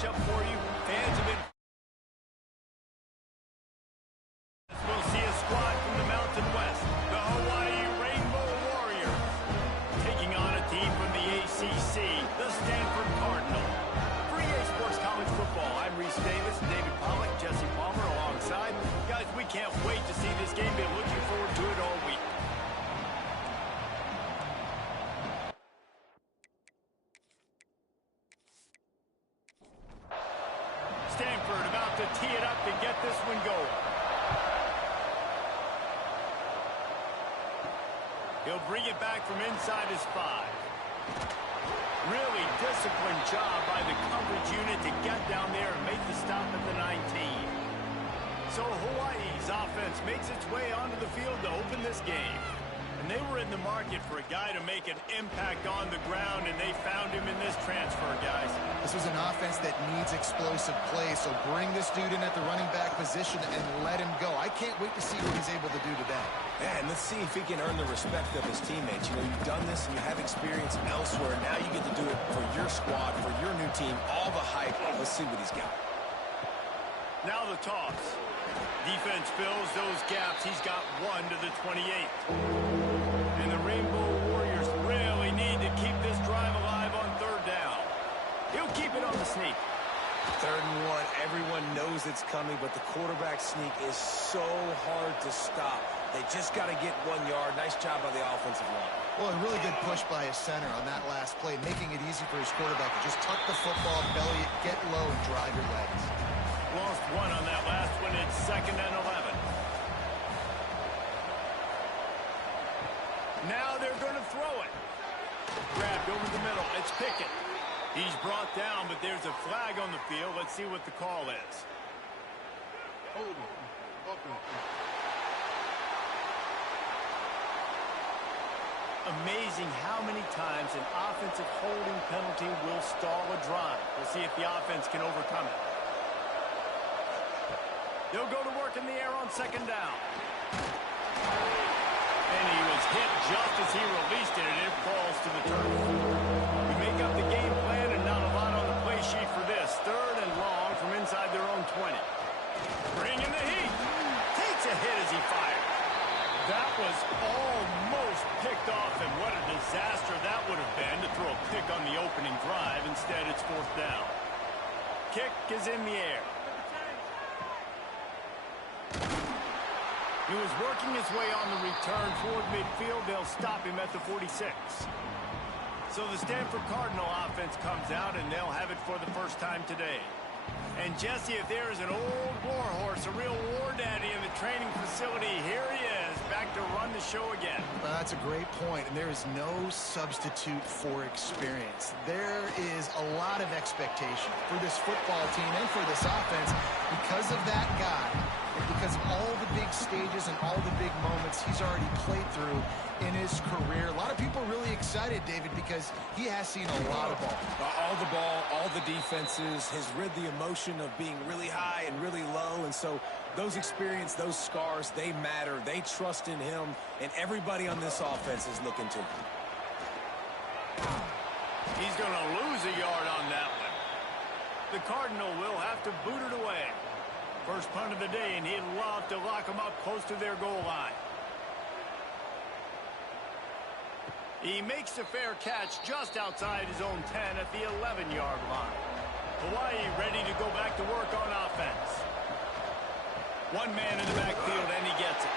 matchup for you. Fans have been... We'll see a squad from the Mountain West, the Hawaii Rainbow Warriors, taking on a team from the ACC, the Stanford Cardinals. For EA Sports College Football, I'm Reese Davis, David Pollack, Jesse Palmer alongside. Guys, we can't wait to see this game. Been looking forward to it all week. Stanford about to tee it up to get this one going. He'll bring it back from inside his 5. Really disciplined job by the coverage unit to get down there and make the stop at the 19. So Hawaii's offense makes its way onto the field to open this game. And they were in the market for a guy to make an impact on the ground, and they found him in this transfer, guys. This was an offense that needs explosive play, so bring this dude in at the running back position and let him go. I can't wait to see what he's able to do today. Yeah, and let's see if he can earn the respect of his teammates. You know, you've done this and you have experience elsewhere. Now you get to do it for your squad, for your new team, all the hype. Let's see what he's got. Now the toss. Defense fills those gaps. He's got 1 to the 28. And the Rainbow Warriors really need to keep this drive alive on 3rd down. He'll keep it on the sneak. 3rd and 1. Everyone knows it's coming, but the quarterback sneak is so hard to stop. They just got to get 1 yard. Nice job by the offensive line. Well, a really good push by his center on that last play, making it easy for his quarterback to just tuck the football, belly it, get low, and drive your legs. Lost 1 on that last one. It's 2nd and 11. Now they're going to throw it. Grabbed over the middle. It's Pickett. He's brought down, but there's a flag on the field. Let's see what the call is. Amazing how many times an offensive holding penalty will stall a drive. We'll see if the offense can overcome it. They'll go to work in the air on 2nd down. And he was hit just as he released it, and it falls to the turf. We make up the game plan, and not a lot on the play sheet for this. 3rd and long from inside their own 20. Bringing the heat. Takes a hit as he fired. That was almost picked off, and what a disaster that would have been to throw a pick on the opening drive. Instead, it's 4th down. Kick is in the air. He was working his way on the return toward midfield. They'll stop him at the 46. So the Stanford Cardinal offense comes out, and they'll have it for the first time today. And Jesse, if there is an old war horse, a real war daddy in the training facility, here he is, back to run the show again. Well, that's a great point, and there is no substitute for experience. There is a lot of expectation for this football team and for this offense because of that guy. Because of all the big stages and all the big moments he's already played through in his career. A lot of people are really excited, David, because he has seen a lot of ball. All the ball, all the defenses, has rid the emotion of being really high and really low. And so those experience, those scars, they matter. They trust in him, and everybody on this offense is looking to him. He's going to lose a yard on that one. The Cardinal will have to boot it away. First punt of the day, and he'd love to lock them up close to their goal line. He makes a fair catch just outside his own 10 at the 11-yard line. Hawaii ready to go back to work on offense. 1 man in the backfield, and he gets it.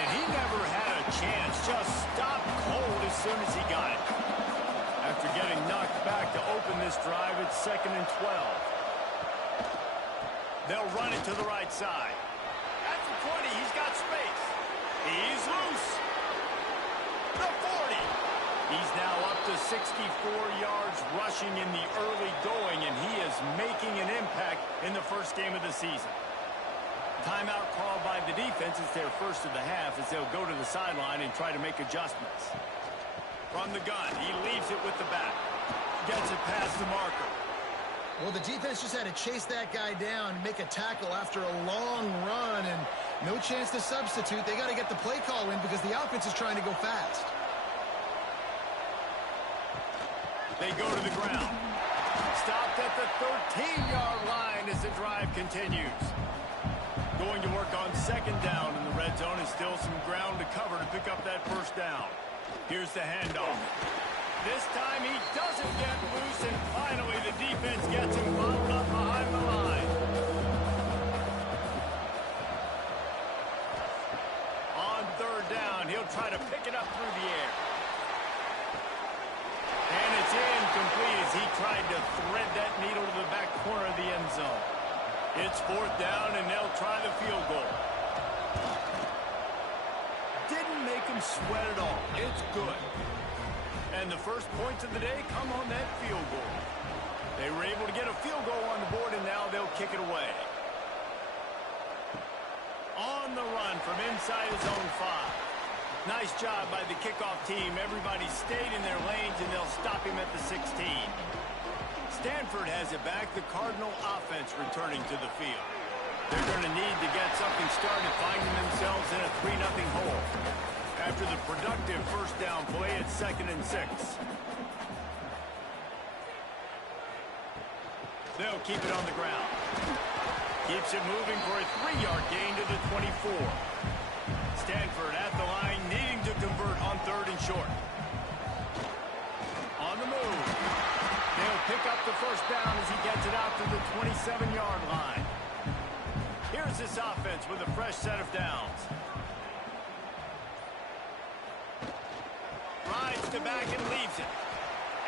And he never had a chance, just stopped cold as soon as he got it. After getting knocked back to open this drive, it's 2nd and 12. They'll run it to the right side. At the 20, he's got space. He's loose. The 40. He's now up to 64 yards rushing in the early going, and he is making an impact in the first game of the season. Timeout called by the defense. It's their first of the half as they'll go to the sideline and try to make adjustments. From the gun, he leaves it with the back. Gets it past the marker. Well, the defense just had to chase that guy down and make a tackle after a long run, and no chance to substitute. They got to get the play call in because the offense is trying to go fast. They go to the ground. stopped at the 13-yard line as the drive continues. Going to work on second down in the red zone, and still some ground to cover to pick up that first down. Here's the handoff. This time he doesn't get loose, and finally the defense gets him bottled up behind the line. On third down, he'll try to pick it up through the air. And it's incomplete as he tried to thread that needle to the back corner of the end zone. It's fourth down, and they'll try the field goal. Didn't make him sweat at all. It's good. And the first points of the day come on that field goal. They were able to get a field goal on the board, and now they'll kick it away. On the run from inside his own 5. Nice job by the kickoff team. Everybody stayed in their lanes, and they'll stop him at the 16. Stanford has it back. The Cardinal offense returning to the field. They're going to need to get something started, finding themselves in a 3-0 hole. After the productive first down play, it's 2nd and 6. They'll keep it on the ground. Keeps it moving for a 3-yard gain to the 24. Stanford at the line, needing to convert on 3rd and short. On the move. They'll pick up the first down as he gets it out to the 27-yard line. Here's this offense with a fresh set of downs. Rides to back and leaves it.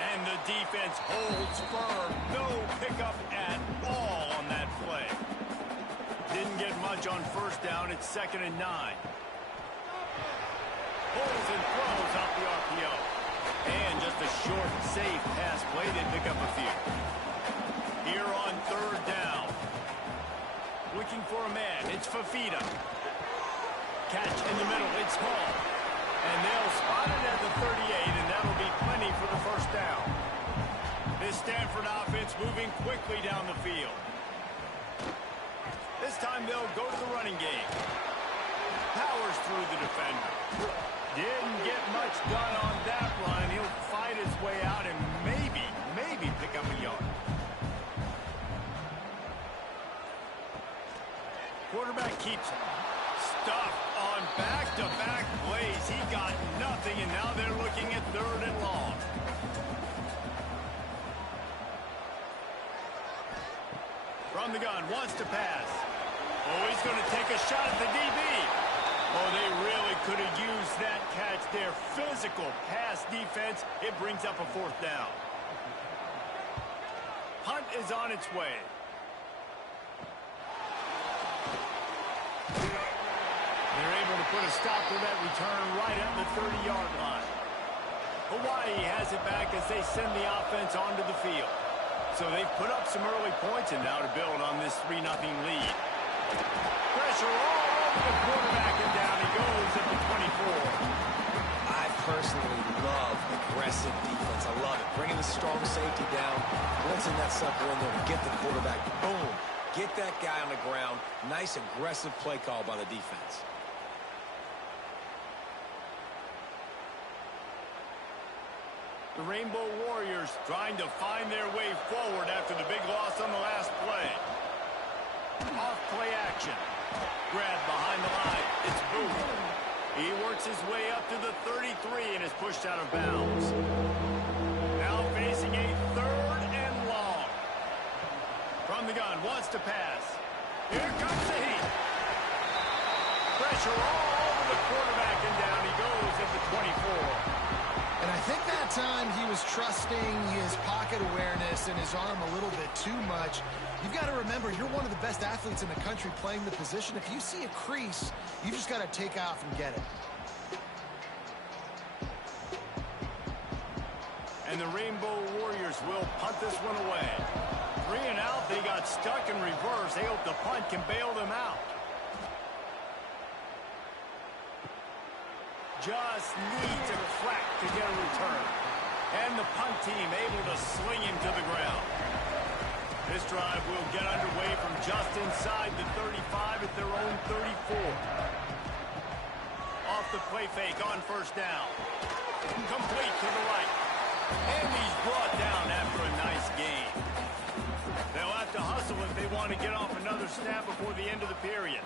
And the defense holds firm. No pickup at all on that play. Didn't get much on first down. It's 2nd and 9. Pulls and throws off the RPO. And just a short, safe pass play to pick up a few. Here on 3rd down. Looking for a man. It's Fafita. Catch in the middle. It's Hall. And they'll spot it at the 38, and that'll be plenty for the first down. This Stanford offense moving quickly down the field. This time they'll go to the running game. Powers through the defender. Didn't get much done on that run. He'll fight his way out and maybe pick up a yard. Quarterback keeps it. Stuffed on back-to-back plays. He got nothing, and now they're looking at 3rd and long. From the gun, wants to pass. Oh, he's going to take a shot at the DB. Oh, they really could have used that catch there. Physical pass defense. It brings up a 4th down. Punt is on its way. They're able to put a stop to that return right at the 30-yard line. Hawaii has it back as they send the offense onto the field. So they've put up some early points, and now to build on this 3-0 lead. Pressure all over the quarterback, and down he goes at the 24. I personally love aggressive defense. I love it. Bringing the strong safety down, blitzing that sucker in there to get the quarterback. Boom. Get that guy on the ground. Nice aggressive play call by the defense. The Rainbow Warriors trying to find their way forward after the big loss on the last play. Off play action. Grab behind the line. It's Booth. He works his way up to the 33 and is pushed out of bounds. Now facing a 3rd and long. From the gun, wants to pass. Here comes the heat. Pressure all over the quarterback, and down he goes at the 24. And I think that time he was trusting his pocket awareness and his arm a little bit too much. You've got to remember, you're one of the best athletes in the country playing the position. If you see a crease, you just got to take off and get it. And the Rainbow Warriors will punt this one away. 3 and out, they got stuck in reverse. They hope the punt can bail them out. Just needs a crack to get a return. And the punt team able to sling him to the ground. This drive will get underway from just inside the 35 at their own 34. Off the play fake on first down. Complete to the right. And he's brought down after a nice gain. They'll have to hustle if they want to get off another snap before the end of the period.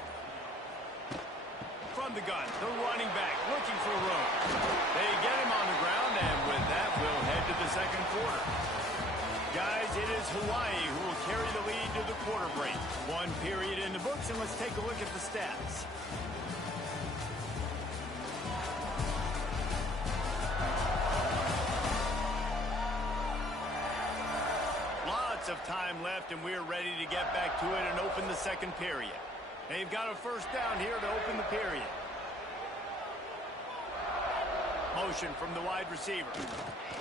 From the gun, the running back looking for room. They get him on the ground, and with that, we'll head to the second quarter. Guys, it is Hawaii who will carry the lead to the quarter break. One period in the books, and let's take a look at the stats. Lots of time left, and we're ready to get back to it and open the second period. They've got a first down here to open the period. Motion from the wide receiver.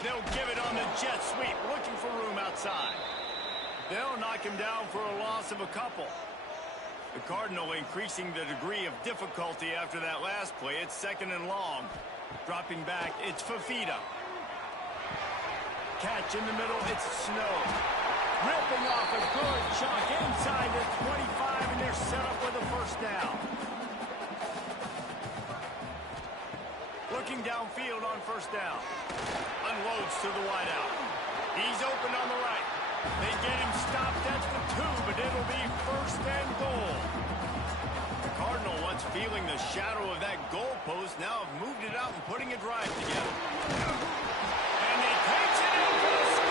They'll give it on the jet sweep, looking for room outside. They'll knock him down for a loss of a couple. The Cardinal increasing the degree of difficulty after that last play. It's second and long. Dropping back, it's Fafita. Catch in the middle, it's Snow. Ripping off a good chunk inside the 25, and they're set up with a first down. Looking downfield on first down. Unloads to the wideout. He's open on the right. They get him stopped at the 2, but it'll be first and goal. The Cardinal, once feeling the shadow of that goal post, now have moved it out and putting a drive together. And he takes it in for the score.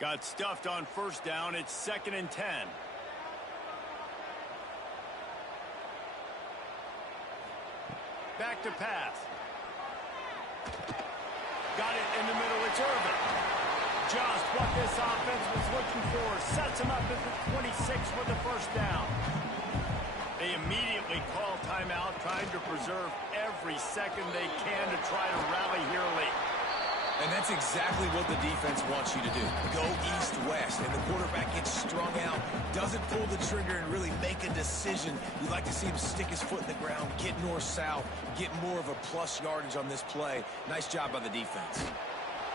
Got stuffed on first down. It's second and 10. Back to pass. Got it in the middle. It's Irvin. Just what this offense was looking for. Sets him up at the 26 for the first down. They immediately call timeout, trying to preserve every second they can to try to rally here late. And that's exactly what the defense wants you to do. Go east-west, and the quarterback gets strung out, doesn't pull the trigger and really make a decision. You'd like to see him stick his foot in the ground, get north-south, get more of a plus yardage on this play. Nice job by the defense.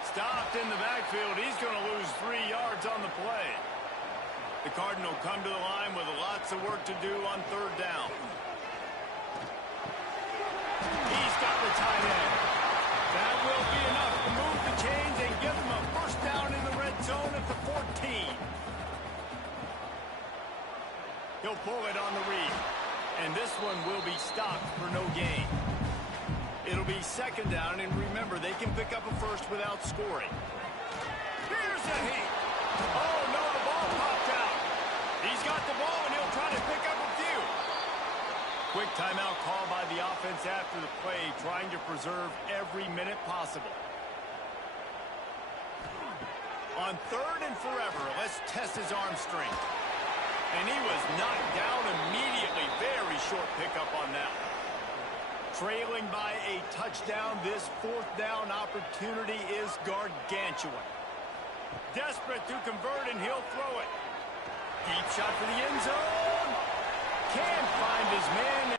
Stopped in the backfield. He's going to lose 3 yards on the play. The Cardinal come to the line with lots of work to do on third down. He's got the tight end. That will be enough to move the chains and give them a first down in the red zone at the 14. He'll pull it on the read. And this one will be stopped for no gain. It'll be second down, and remember, they can pick up a first without scoring. Here's the heat. Oh, no, the ball popped out. He's got the ball, and he'll try to pick up a few. Quick timeout call by the offense after the play, trying to preserve every minute possible. On third and forever, let's test his arm strength. And he was knocked down immediately. Very short pickup on that one. Trailing by a touchdown, this fourth down opportunity is gargantuan. Desperate to convert, and he'll throw it. Deep shot for the end zone. Can't find his man.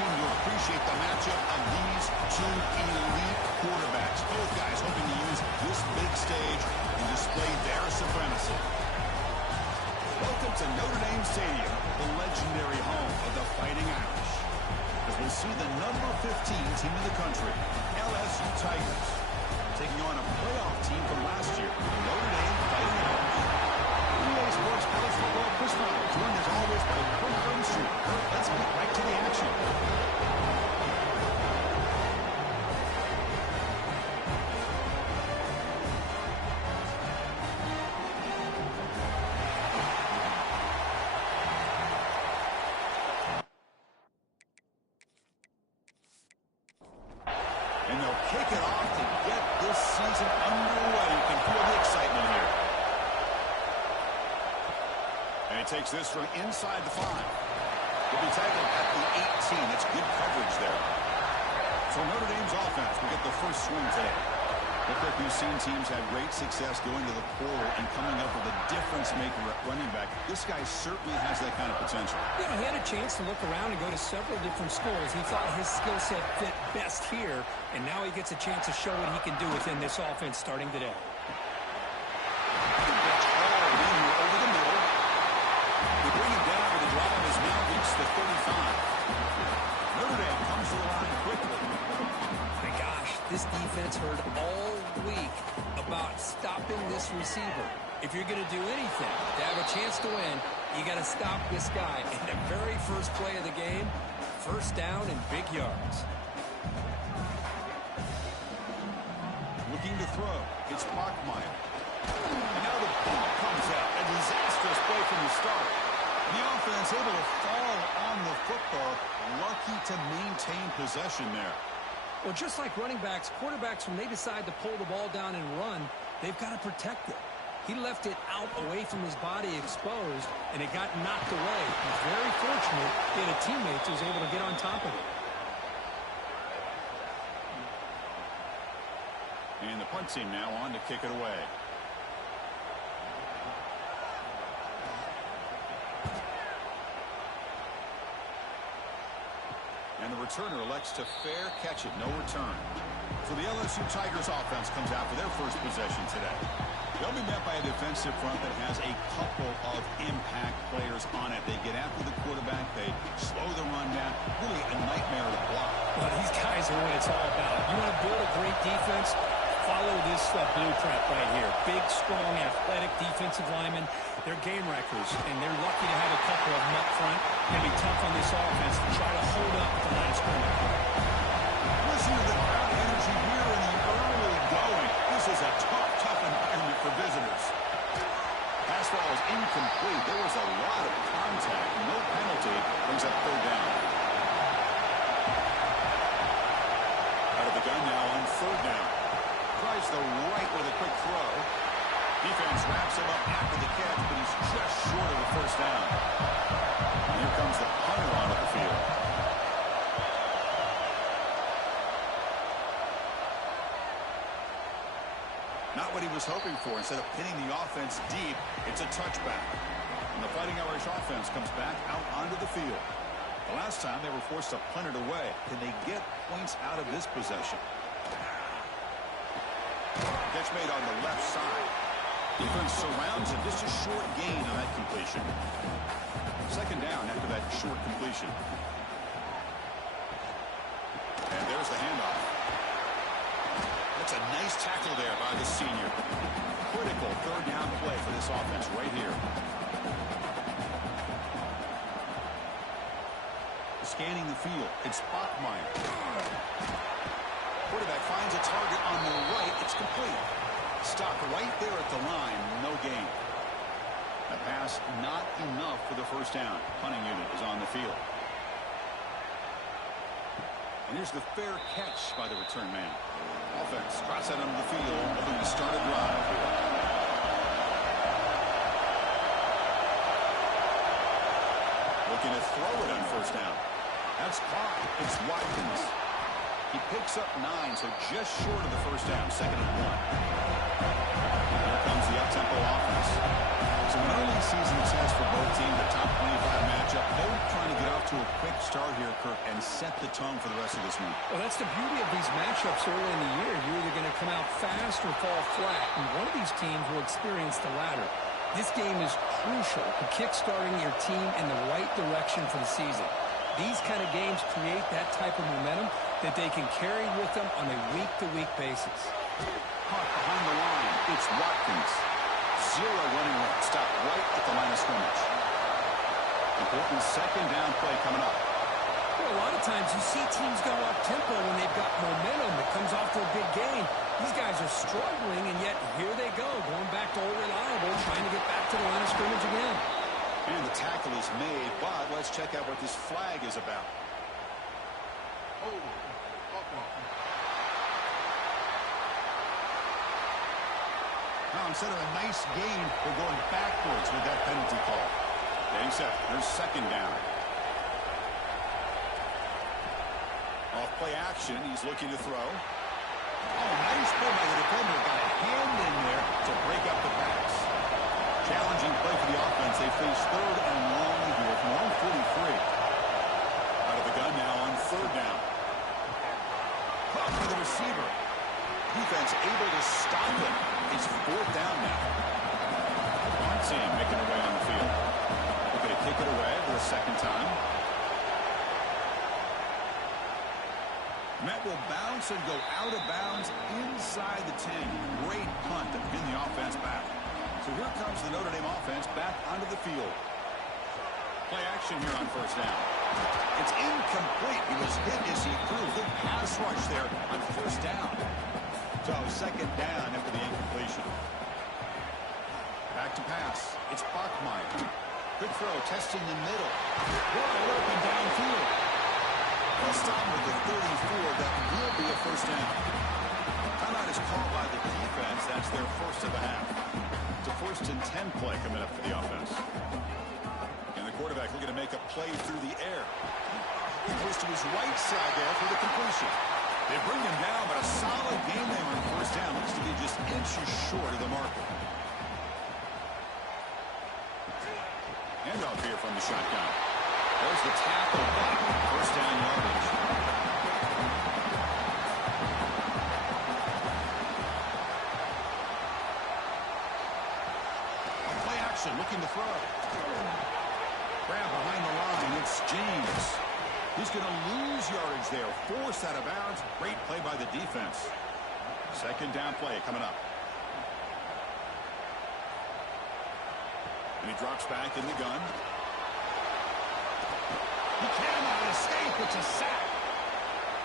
seem to appreciate the matchup of these two elite quarterbacks. Both guys hoping to use this big stage and display their supremacy. Welcome to Notre Dame Stadium, the legendary home of the Fighting Irish. As we see the number 15 team in the country, LSU Tigers, taking on a playoff team from last year, the Notre Dame Fighting Irish. EA Sports College Football Chris Ronald, joined as always by Kurt Hermstreet. Kurt, let's get right to the action. And they'll kick it off to get this season underway. You can feel the excitement here. And he takes this from inside the 5. He'll be tackled at the 18. It's good coverage there. So Notre Dame's offense will get the first swing today. Look, we've seen teams have great success going to the portal and coming up with a difference-maker at running back. This guy certainly has that kind of potential. You know, he had a chance to look around and go to several different schools. He thought his skill set fit best here, and now he gets a chance to show what he can do within this offense starting today. Over the middle. They bring him down, but the drive has now reached the 35. Notre Dame comes to the line quickly. My gosh, this defense heard all week about stopping this receiver. If you're going to do anything to have a chance to win, you got to stop this guy. And the very first play of the game, first down and big yards. Looking to throw. It's Bachmeier. And now the ball comes out. A disastrous play from the start. The offense able to fall on the football. Lucky to maintain possession there. Well, just like running backs, quarterbacks, when they decide to pull the ball down and run, they've got to protect it. He left it out away from his body exposed, and it got knocked away. He's very fortunate he had a teammate who was able to get on top of it. And the punt team now on to kick it away. And the returner elects to fair catch it, no return. So the LSU Tigers offense comes out for their first possession today. They'll be met by a defensive front that has a couple of impact players on it. They get after the quarterback, they slow the run down. Really a nightmare to block. Well, these guys are what it's all about. You want to build a great defense? Follow this blueprint right here. Big, strong, athletic defensive linemen. They're game wreckers, and they're lucky to have a couple of them up front. Going to be tough on this offense to try to hold up the line of scrimmage. Listen to the crowd energy here in the early going. This is a tough environment for visitors. Pass ball is incomplete. There was a lot of contact. No penalty. Brings up third down. Out of the gun now on third down. Tries the right with a quick throw. Defense wraps him up after the catch, but he's just short of the first down. And here comes the punter onto the field. Not what he was hoping for. Instead of pinning the offense deep, it's a touchback. And the Fighting Irish offense comes back out onto the field. The last time they were forced to punt it away. Can they get points out of this possession? Catch made on the left side. Defense surrounds it. Just a short gain on that completion. Second down after that short completion. And there's the handoff. That's a nice tackle there by the senior. Critical third down play for this offense right here. Scanning the field. It's Bachmeier. Quarterback finds a target on the right. It's complete. Stopped right there at the line. No gain. A pass not enough for the first down. Punting unit is on the field. And here's the fair catch by the return man. Offense trots out onto the field, hoping to start a drive here. Looking to throw it on first down. That's caught. It's Watkins. He picks up 9, so just short of the first down. Second and 1. Here comes the up-tempo offense. So an early season test for both teams, a top 25 matchup. Both trying to get off to a quick start here, Kirk, and set the tone for the rest of this one. Well, that's the beauty of these matchups early in the year. You're either going to come out fast or fall flat, and one of these teams will experience the latter. This game is crucial to kick-starting your team in the right direction for the season. These kind of games create that type of momentum that they can carry with them on a week-to-week basis. Caught behind the line. It's Watkins. Zero running room. Stopped right at the line of scrimmage. Important second down play coming up. Well, a lot of times you see teams go up-tempo when they've got momentum that comes off to a big gain. These guys are struggling, and yet here they go, going back to old reliable, trying to get back to the line of scrimmage again. And the tackle is made, but let's check out what this flag is about. Now, instead of a nice gain, we're going backwards with that penalty call. Getting set. There's second down. Off play action. He's looking to throw. Oh, nice play by the defender. Got a hand in there to break up the pass. Challenging play for the offense. They face third and long here from 143. Out of the gun now on third down. Caught for the receiver. Defense able to stop him. It's fourth down now. One team making their way on the field. Looking to kick it away for the second time. Met will bounce and go out of bounds inside the 10. Great punt to pin the offense back. So here comes the Notre Dame offense back onto the field. Play action here on first down. It's incomplete. He was hit as he threw. Good pass rush there on first down. So second down after the incompletion. Back to pass. It's Bachmeier. Good throw, testing the middle. Wide open downfield. He'll stop with the 34. That will be a first down. Timeout is called by the defense. That's their first of the half. It's a 1st and 10 play coming up for the offense. And the quarterback looking to make a play through the air. He goes to his right side there for the completion. They bring him down, but a solid game there on first down. Looks to be just inches short of the marker. Handoff here from the shotgun. There's the tackle back. First down yardage. On play action, looking to throw. Grab behind the line. It's James. He's going to lose yardage there. Forced out of bounds. Great play by the defense. Second down play coming up. And he drops back in the gun. He cannot escape. It's a sack.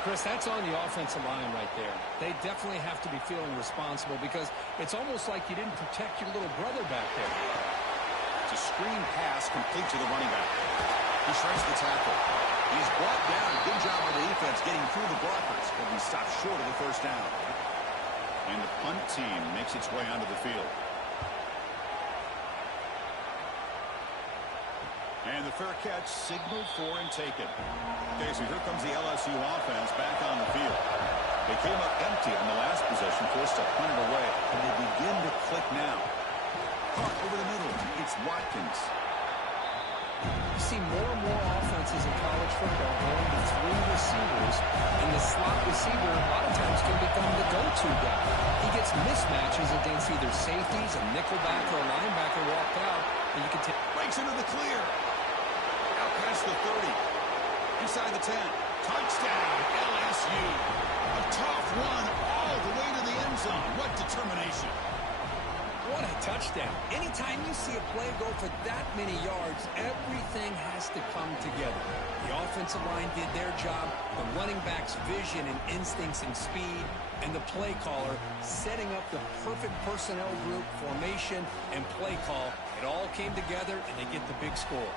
Chris, that's on the offensive line right there. They definitely have to be feeling responsible because it's almost like you didn't protect your little brother back there. It's a screen pass complete to the running back. He strikes the tackle. He's brought down. Good job by the defense getting through the blockers. But he stopped short of the first down. And the punt team makes its way onto the field. And the fair catch signaled for and taken. Okay, so here comes the LSU offense back on the field. They came up empty on the last possession, forced to punt it away. And they begin to click now. Caught over the middle. It's Watkins. You see more and more offenses in college football going to 3 receivers, and the slot receiver a lot of times can become the go-to guy. He gets mismatches against either safeties, a nickelback, or a linebacker walk out, and you can take... Breaks into the clear. Out past the 30. Inside the 10. Touchdown, LSU. A tough one all the way to the end zone. What determination. What a touchdown. Anytime you see a play go for that many yards, everything has to come together. The offensive line did their job, the running back's vision and instincts and speed, and the play caller setting up the perfect personnel group, formation, and play call. It all came together, and they get the big score.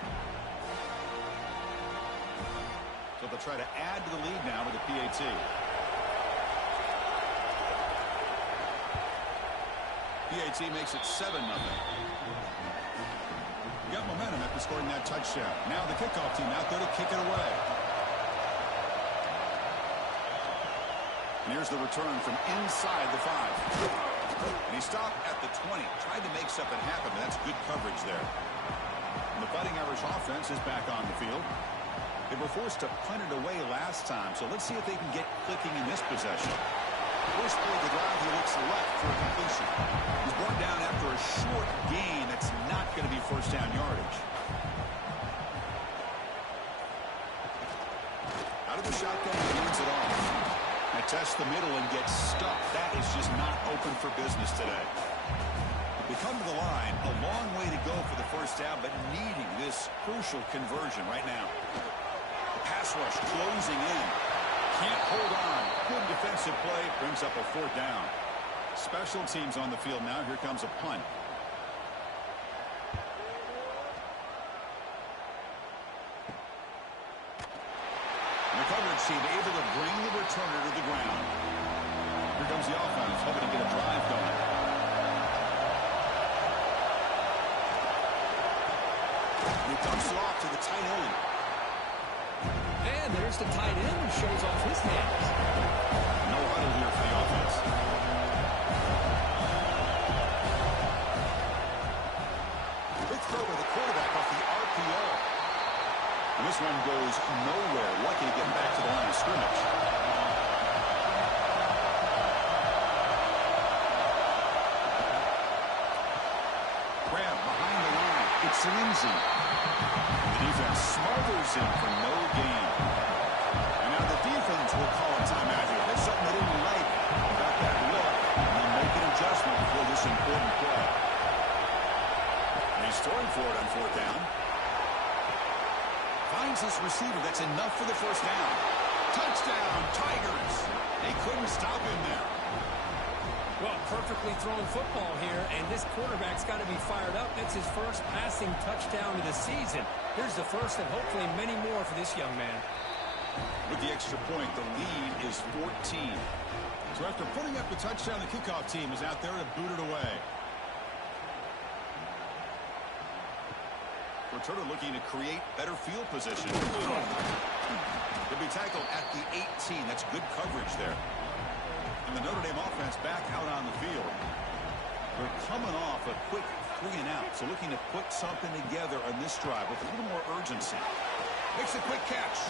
So they'll try to add to the lead now with the PAT. PAT makes it 7-0. Got momentum after scoring that touchdown. Now the kickoff team out there to kick it away. And here's the return from inside the 5. And he stopped at the 20. Tried to make something happen, but that's good coverage there. And the Fighting Irish offense is back on the field. They were forced to punt it away last time, so let's see if they can get clicking in this possession. First play of the drive, he looks left for a completion. He's brought down after a short gain. That's not going to be first down yardage. Out of the shotgun, he gains it off. Now tests the middle and gets stuck. That is just not open for business today. They come to the line, a long way to go for the first down, but needing this crucial conversion right now. The pass rush closing in. Can't hold on. Good defensive play. Brings up a fourth down. Special teams on the field now. Here comes a punt. And the coverage team able to bring the returner to the ground. Here comes the offense, hoping to get a drive going. And he dumps it off to the tight end. And there's the tight end who shows off his hands. No huddle here for the offense. Quick throw by the quarterback off the RPO. And this one goes nowhere. Lucky to get back to the line of scrimmage. Grab behind the line. It's Lindsay. The defense smothers him for no gain. And now the defense will call a timeout here. There's something they didn't like about that look. And they'll make an adjustment for this important play. And he's throwing for it on fourth down. Finds this receiver. That's enough for the first down. Touchdown, Tigers. They couldn't stop him there. Well, perfectly thrown football here, and this quarterback's got to be fired up. It's his first passing touchdown of the season. Here's the first and hopefully many more for this young man. With the extra point, the lead is 14. So after putting up the touchdown, the kickoff team is out there to boot it away. Returner looking to create better field position. He'll be tackled at the 18. That's good coverage there. And the Notre Dame offense back out on the field. They're coming off a quick 3 and out, so looking to put something together on this drive with a little more urgency. Makes a quick catch.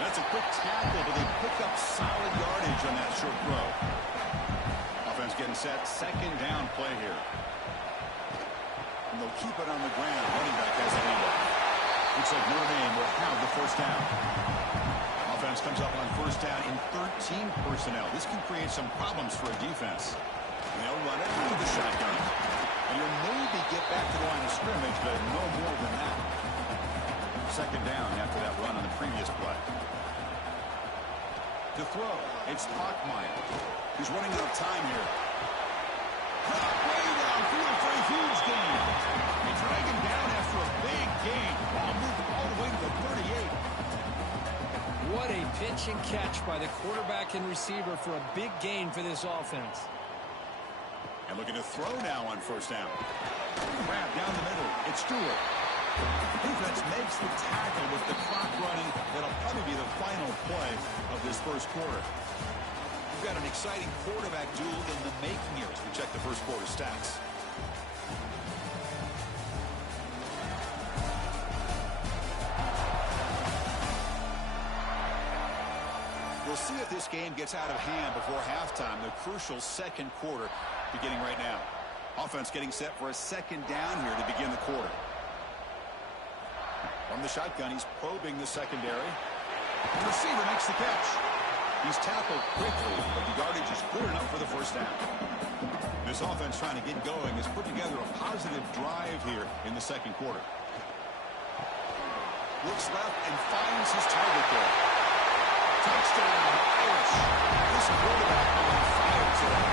And that's a quick tackle, but they pick up solid yardage on that short throw. Offense getting set. Second down play here. And they'll keep it on the ground. Running back has a handoff. Looks like Notre Dame will have the first down. Offense comes up on first down in 13 personnel. This can create some problems for a defense. And they'll run it through the shotgun. And you'll maybe get back to the line of scrimmage, but no more than that. Second down after that run on the previous play. To throw, it's Hockmeyer. He's running out of time here. Drop way downfield for a huge gain. They drag him down after a big gain. Ball moved all the way to the 38. What a pitch and catch by the quarterback and receiver for a big gain for this offense. And looking to throw now on first down. Grab down the middle. It's Stewart. Defense makes the tackle with the clock running. That'll probably be the final play of this first quarter. We've got an exciting quarterback duel in the making here as we check the first quarter stats. We'll see if this game gets out of hand before halftime. The crucial second quarter beginning right now. Offense getting set for a second down here to begin the quarter. From the shotgun, he's probing the secondary. The receiver makes the catch. He's tackled quickly, but the yardage is good enough for the first down. This offense trying to get going has put together a positive drive here in the second quarter. Looks left and finds his target there. Touchdown, Irish. This quarterback on fire today.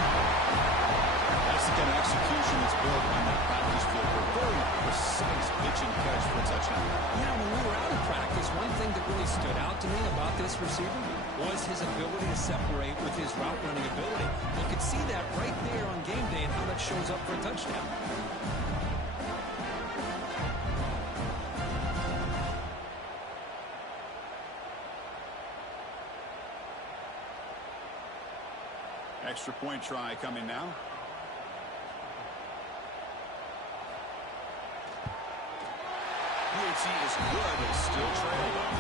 That's the kind of execution that's built on that practice field. A very precise pitch and catch for a touchdown. Yeah, when we were out of practice, one thing that really stood out to me about this receiver was his ability to separate with his route running ability. You could see that right there on game day and how that shows up for a touchdown. Extra point try coming now. efficiency is good, but it's still trailed though.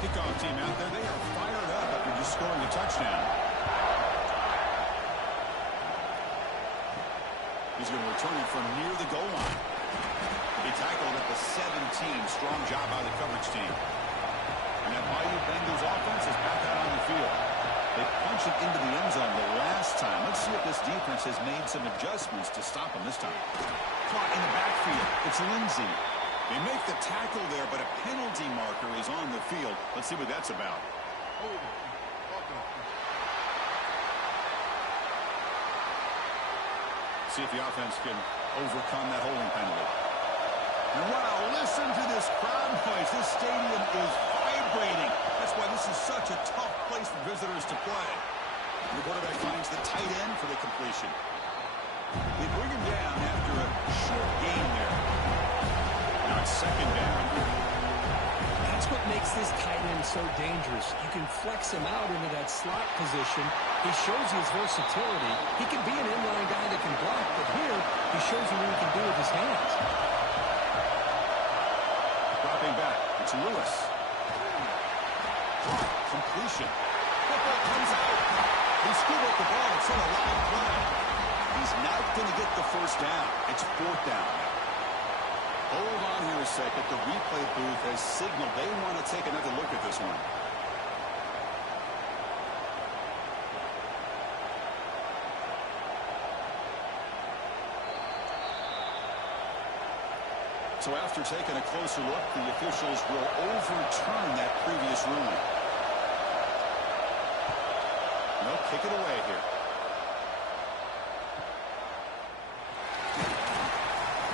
Kickoff team out there, they are fired up after just scoring a touchdown. He's going to return it from near the goal line. He tackled at the 17. Strong job by the coverage team. And that Bayou Bengals offense is back out on the field. They punched it into the end zone the last time. Let's see if this defense has made some adjustments to stop them this time. Caught in the backfield. It's Lindsey. They make the tackle there, but a penalty marker is on the field. Let's see what that's about. See if the offense can overcome that holding penalty. And wow, listen to this crowd noise. This stadium is vibrating. That's why this is such a tough place for visitors to play. And the quarterback finds the tight end for the completion. They bring him down after a short gain there. Now it's second down. That's what makes this tight end so dangerous. You can flex him out into that slot position. He shows his versatility. He can be an inline guy that can block, but here he shows you what he can do with his hands. Dropping back. It's Lewis. Completion. Football comes out. He scooped up the ball. It's on a line play. He's not going to get the first down. It's fourth down. Hold on here a second. The replay booth has signaled they want to take another look at this one. So after taking a closer look, the officials will overturn that previous ruling. They'll kick it away here.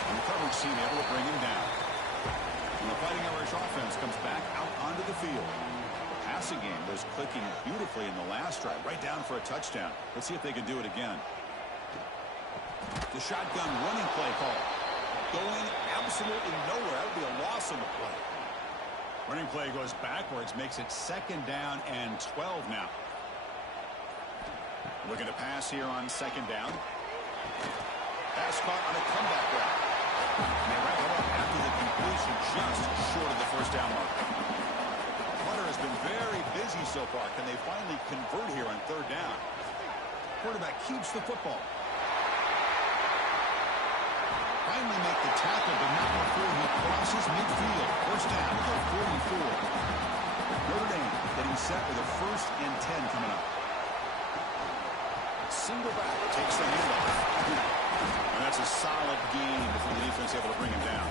And the coverage team able to bring him down. And the Fighting Irish offense comes back out onto the field. The passing game was clicking beautifully in the last drive, right down for a touchdown. Let's see if they can do it again. The shotgun running play call. Going absolutely nowhere. That would be a loss on the play. Running play goes backwards, makes it second down and 12 now. Looking to pass here on second down. Pass caught on a comeback route. And they wrap it up after the completion, just short of the first down mark. Hunter has been very busy so far. Can they finally convert here on third down? Quarterback keeps the football. Finally make the tackle, but not before he crosses midfield. First down at the 44. Notre Dame getting set with a 1st and 10 coming up. Single back takes the handoff. And that's a solid gain before the defense able to bring him down.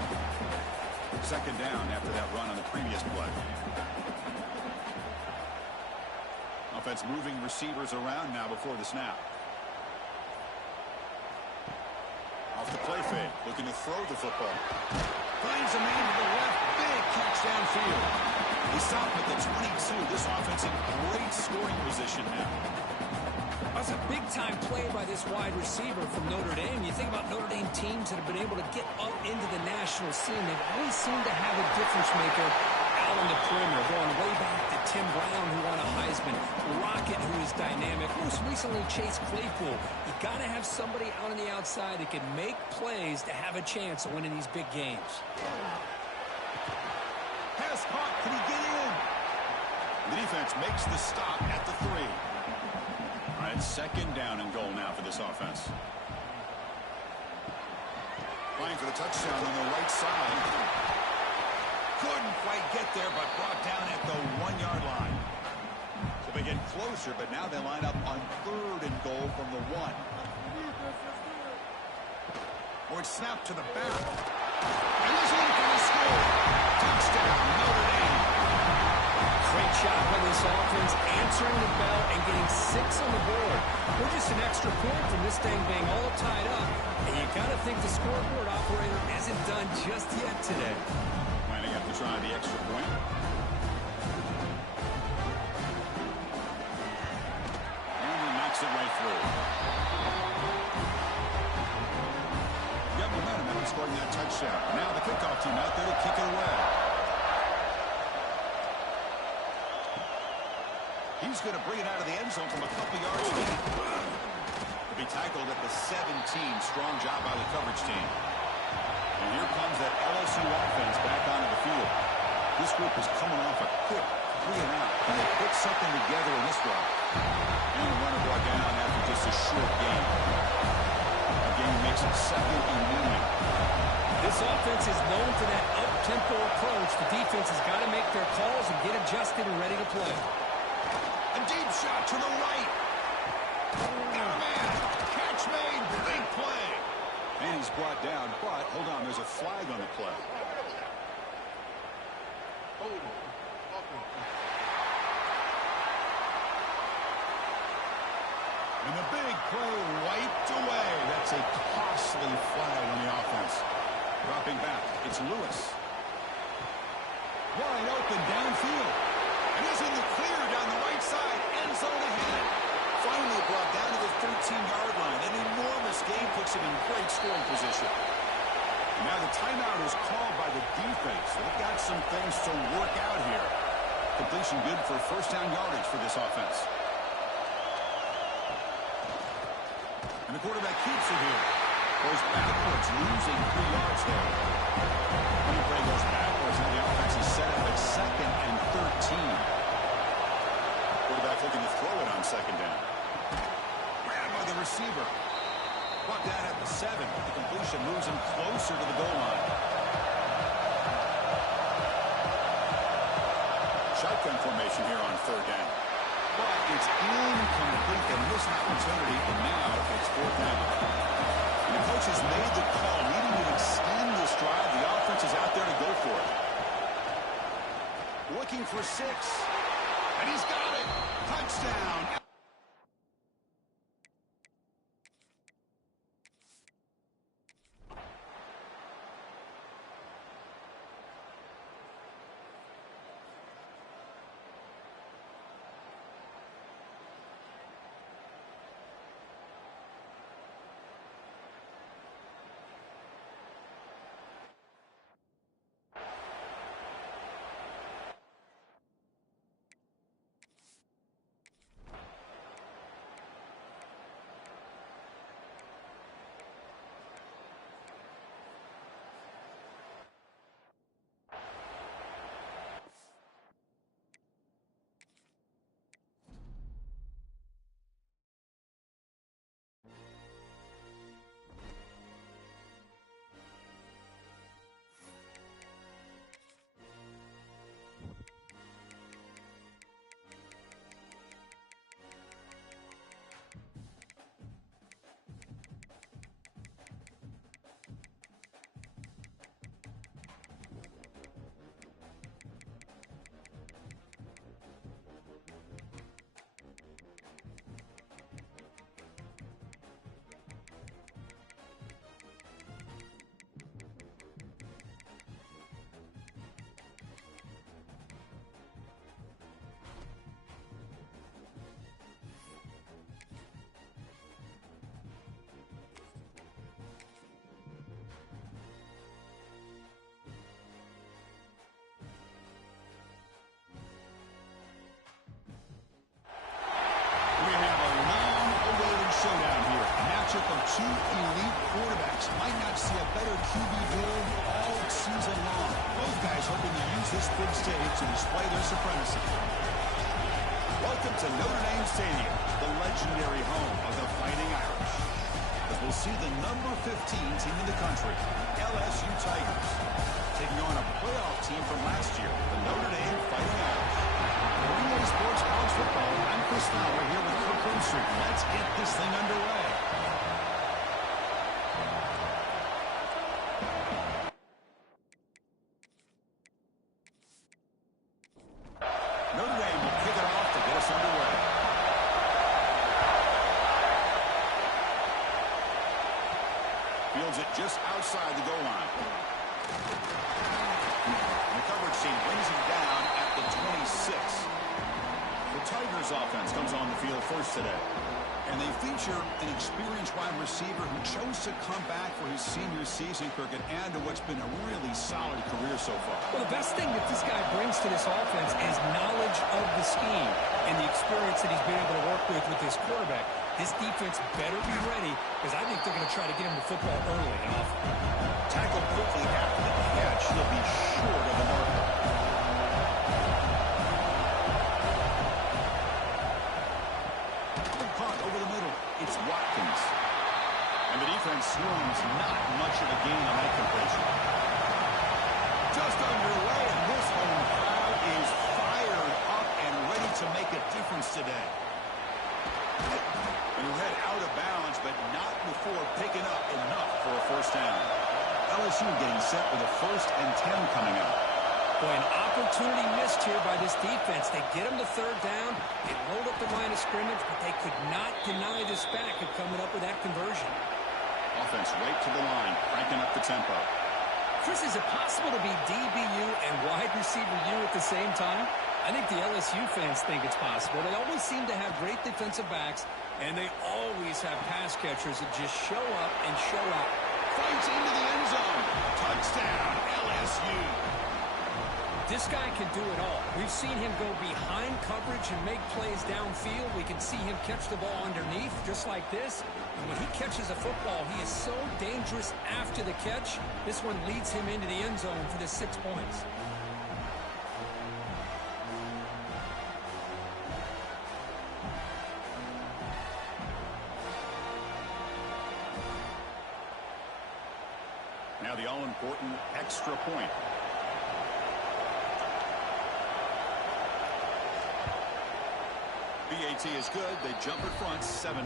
Second down after that run on the previous play. Offense moving receivers around now before the snap. Off the play fake, looking to throw the football. Finds a man to the left, big catch downfield. They stop at the 22. This offense in great scoring position now. That's a big-time play by this wide receiver from Notre Dame. You think about Notre Dame teams that have been able to get up into the national scene. They've always seemed to have a difference maker out on the perimeter, going way back to Tim Brown, who won a Heisman, Rocket, who is dynamic, most recently Chase Claypool. You got to have somebody out on the outside that can make plays to have a chance of winning these big games. Pass caught. Can he get in? The defense makes the stop at the 3. All right, second down and goal now for this offense. Playing for the touchdown on the right side. Couldn't quite get there, but brought down at the 1-yard line. So they get closer, but now they line up on 3rd and goal from the 1. Or it's snapped to the back. And he's looking to score. Touchdown, Notre Dame. Great job by this offense, answering the bell and getting 6 on the board. We're just an extra point from this thing being all tied up. And you got to think the scoreboard operator isn't done just yet today. Lining up to try the extra point. And he knocks it right through. Got momentum after scoring that touchdown. Now the kickoff team out there to kick it away. He's going to bring it out of the end zone from a couple yards deep. To be tackled at the 17. Strong job by the coverage team. And here comes that LSU offense back onto the field. This group is coming off a quick 3-and-out, and they put something together in this drive. And the runner brought down after just a short gain. The game makes it 2nd and medium. This offense is known for that up-tempo approach. The defense has got to make their calls and get adjusted and ready to play. A deep shot to the right. Got a man. Catch made. Big play. And he's brought down, but hold on, there's a flag on the play. And the big play wiped away. That's a costly flag on the offense. Dropping back, it's Lewis. Wide open downfield. And he's in the clear down the right side. End zone ahead. Finally brought down to the 13-yard line. An enormous gain puts him in great scoring position. Now the timeout is called by the defense. They've got some things to work out here. Completion good for first down yardage for this offense. And the quarterback keeps it here. Goes backwards, losing 3 yards there. When the play goes backwards, now the offense is set up at 2nd and 13. Quarterback looking to throw it on 2nd down. Grabbed by the receiver. Brought down at the 7. The completion moves him closer to the goal line. Shotgun formation here on 3rd down. But it's incomplete. They missed an opportunity, and now it's 4th down. And the coach has made the call, needing to extend this drive. The offense is out there to go for it. Looking for 6. And he's got it. Touchdown. Of 2 elite quarterbacks. Might not see a better QB duel all season long. Both guys hoping to use this big stage to display their supremacy. Welcome to Notre Dame Stadium, the legendary home of the Fighting Irish. As we'll see the number 15 team in the country, LSU Tigers, taking on a playoff team from last year, the Notre Dame Fighting Irish. Relay Sports College Football, I'm Chris Fowler here with Kirk Brimstreet. Let's get this thing underway. Just outside the goal line. The coverage team brings him down at the 26. The Tigers offense comes on the field first today. And they feature an experienced wide receiver who chose to come back for his senior season, Kirk, and add to what's been a really solid career so far. Well, the best thing that this guy brings to this offense is knowledge of the scheme and the experience that he's been able to work with this quarterback. This defense better be ready because I think they're going to try to get him the football early and often. Tackle quickly after the catch. He'll be short of the marker. Caught over the middle. It's Watkins. And the defense swarms not much of a gain on that completion. Just underway, and this home crowd is fired up and ready to make a difference today. And he'll head out of bounds, but not before picking up enough for a first down. LSU getting set with a 1st and 10 coming up. Boy, an opportunity missed here by this defense. They get him to 3rd down. It rolled up the line of scrimmage, but they could not deny this back of coming up with that conversion. Offense right to the line, cranking up the tempo. Chris, is it possible to be DBU and wide receiver U at the same time? I think the LSU fans think it's possible. They always seem to have great defensive backs, and they always have pass catchers that just show up and show out. Fights into the end zone. Touchdown, LSU. This guy can do it all. We've seen him go behind coverage and make plays downfield. We can see him catch the ball underneath, just like this. And when he catches a football, he is so dangerous after the catch. This one leads him into the end zone for the 6 points. Now the all-important extra point. BAT is good. They jump at front, 7-0.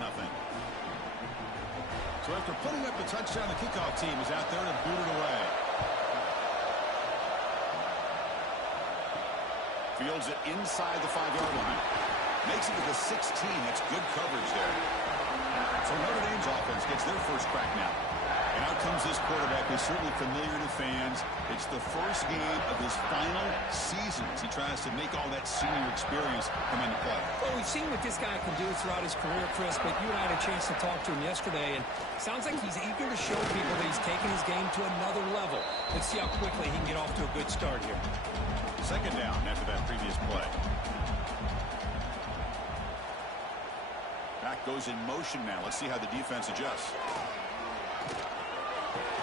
So after putting up the touchdown, the kickoff team is out there to boot it away. Fields it inside the 5-yard line. Makes it to the 16. That's good coverage there. So Notre Dame's offense gets their first crack now. And out comes this quarterback who's certainly familiar to fans. It's the first game of his final season as he tries to make all that senior experience come into play. Well, we've seen what this guy can do throughout his career, Chris, but you and I had a chance to talk to him yesterday, and it sounds like he's eager to show people that he's taking his game to another level. Let's see how quickly he can get off to a good start here. 2nd down after that previous play. Back goes in motion now. Let's see how the defense adjusts.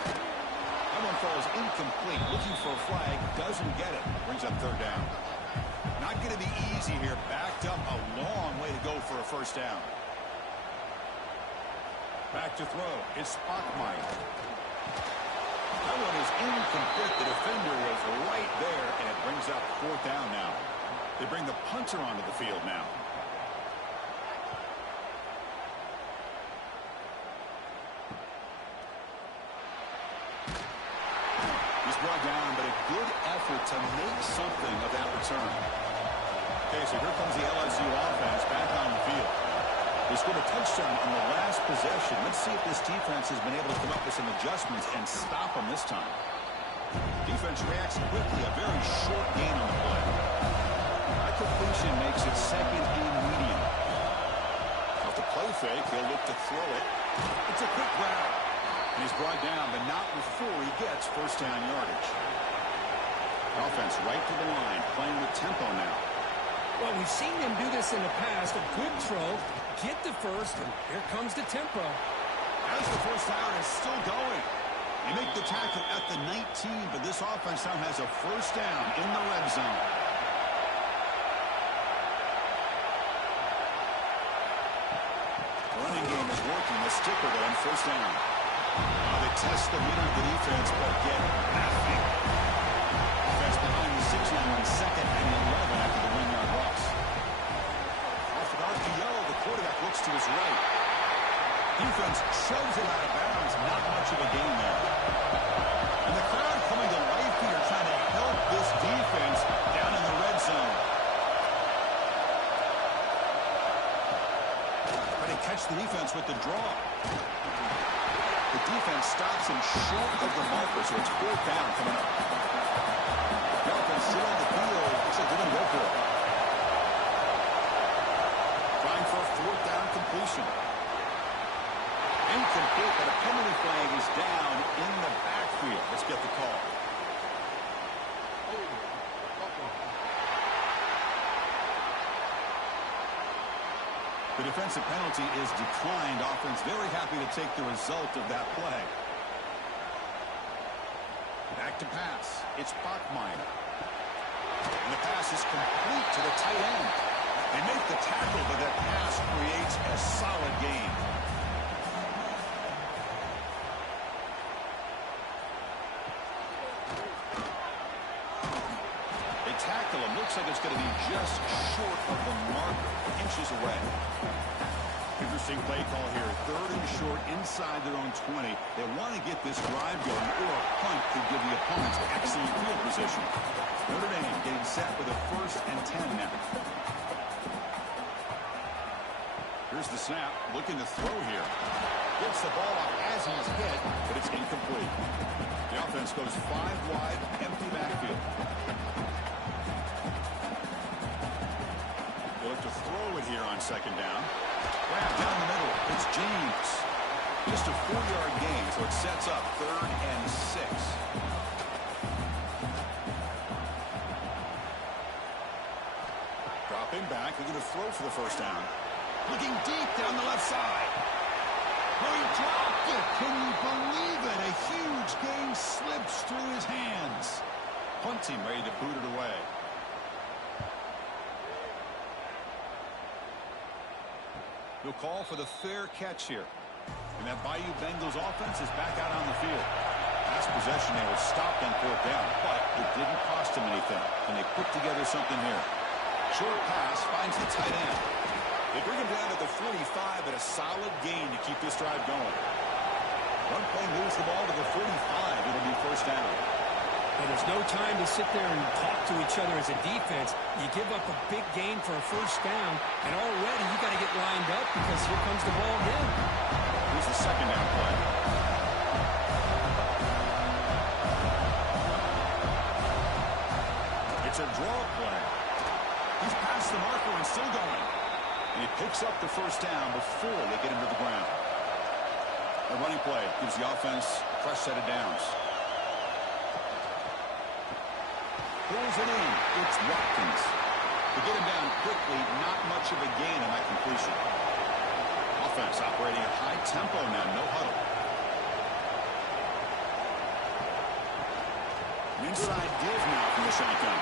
That one falls incomplete. Looking for a flag. Doesn't get it. Brings up 3rd down. Not going to be easy here. Backed up a long way to go for a first down. Back to throw. It's Spockmeyer. That one is incomplete. The defender was right there, and it brings up 4th down now. They bring the punter onto the field now. Brought down, but a good effort to make something of that return. Okay, so here comes the LSU offense back on the field. They scored a touchdown on the last possession. Let's see if this defense has been able to come up with some adjustments and stop them this time. Defense reacts quickly. A very short gain on the play. That completion makes it 2nd and medium. Off the play fake, he'll look to throw it. It's a quick grab. And he's brought down, but not before he gets first down yardage. Offense right to the line, playing with tempo now. Well, we've seen them do this in the past. A good throw, get the first, and here comes the tempo. As the first down is still going. They make the tackle at the 19, but this offense now has a first down in the red zone. The running game is working. The sticker on first down. They test the middle of the defense, but get nothing. Defense behind the 6 now on 2nd and 11 after the 1-yard loss. Off an RPO, the quarterback looks to his right. Defense shoves it out of bounds. Not much of a gain there. And the crowd coming to life here, trying to help this defense down in the red zone. Trying to catch the defense with the draw. The defense stops him short of the marker, so it's 4th down coming up. The offense still on the field. Looks like they're going to go for it. Trying for a 4th down completion. Incomplete, but a penalty flag is down in the backfield. Let's get the call. The defensive penalty is declined. Offense very happy to take the result of that play. Back to pass. It's Bachmeier. And the pass is complete to the tight end. They make the tackle, but that pass creates a solid gain. They tackle him. Looks like it's going to be just short of the marker, inches away. Interesting play call here. 3rd and short inside their own 20. They want to get this drive going, or a punt could give the opponents excellent field position. Notre Dame getting set with a 1st and 10 now. Here's the snap. Looking to throw here. Gets the ball off as he's hit, but it's incomplete. The offense goes 5 wide, empty backfield. They look to throw it here on 2nd down. Grab down the middle. It's James. Just a 4-yard gain, so it sets up 3rd and 6. Dropping back. They're going to throw for the 1st down. Looking deep down the left side. Oh, he dropped it. Can you believe it? A huge gain slips through his hands. Punt team ready to boot it away. He'll call for the fair catch here. And that Bayou Bengals offense is back out on the field. Last possession, they were stopped on 4th down, but it didn't cost them anything. And they put together something here. Short pass finds the tight end. They bring him down to the 45 at a solid gain to keep this drive going. One play moves the ball to the 45. It'll be 1st down. And there's no time to sit there and talk to each other as a defense. You give up a big gain for a 1st down, and already you got to get lined up because here comes the ball again. Here's the 2nd down play. It's a draw play. He's past the marker and still going. And he picks up the 1st down before they get him to the ground. A running play gives the offense a fresh set of downs. Pulls it in. It's Watkins. To get him down quickly, not much of a gain on that completion. Offense operating at high tempo now, no huddle. An inside give now from the shotgun.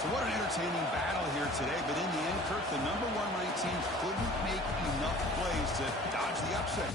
So what an entertaining battle here today, but in the end, Kirk, the number 1 ranked team couldn't make enough plays to dodge the upset.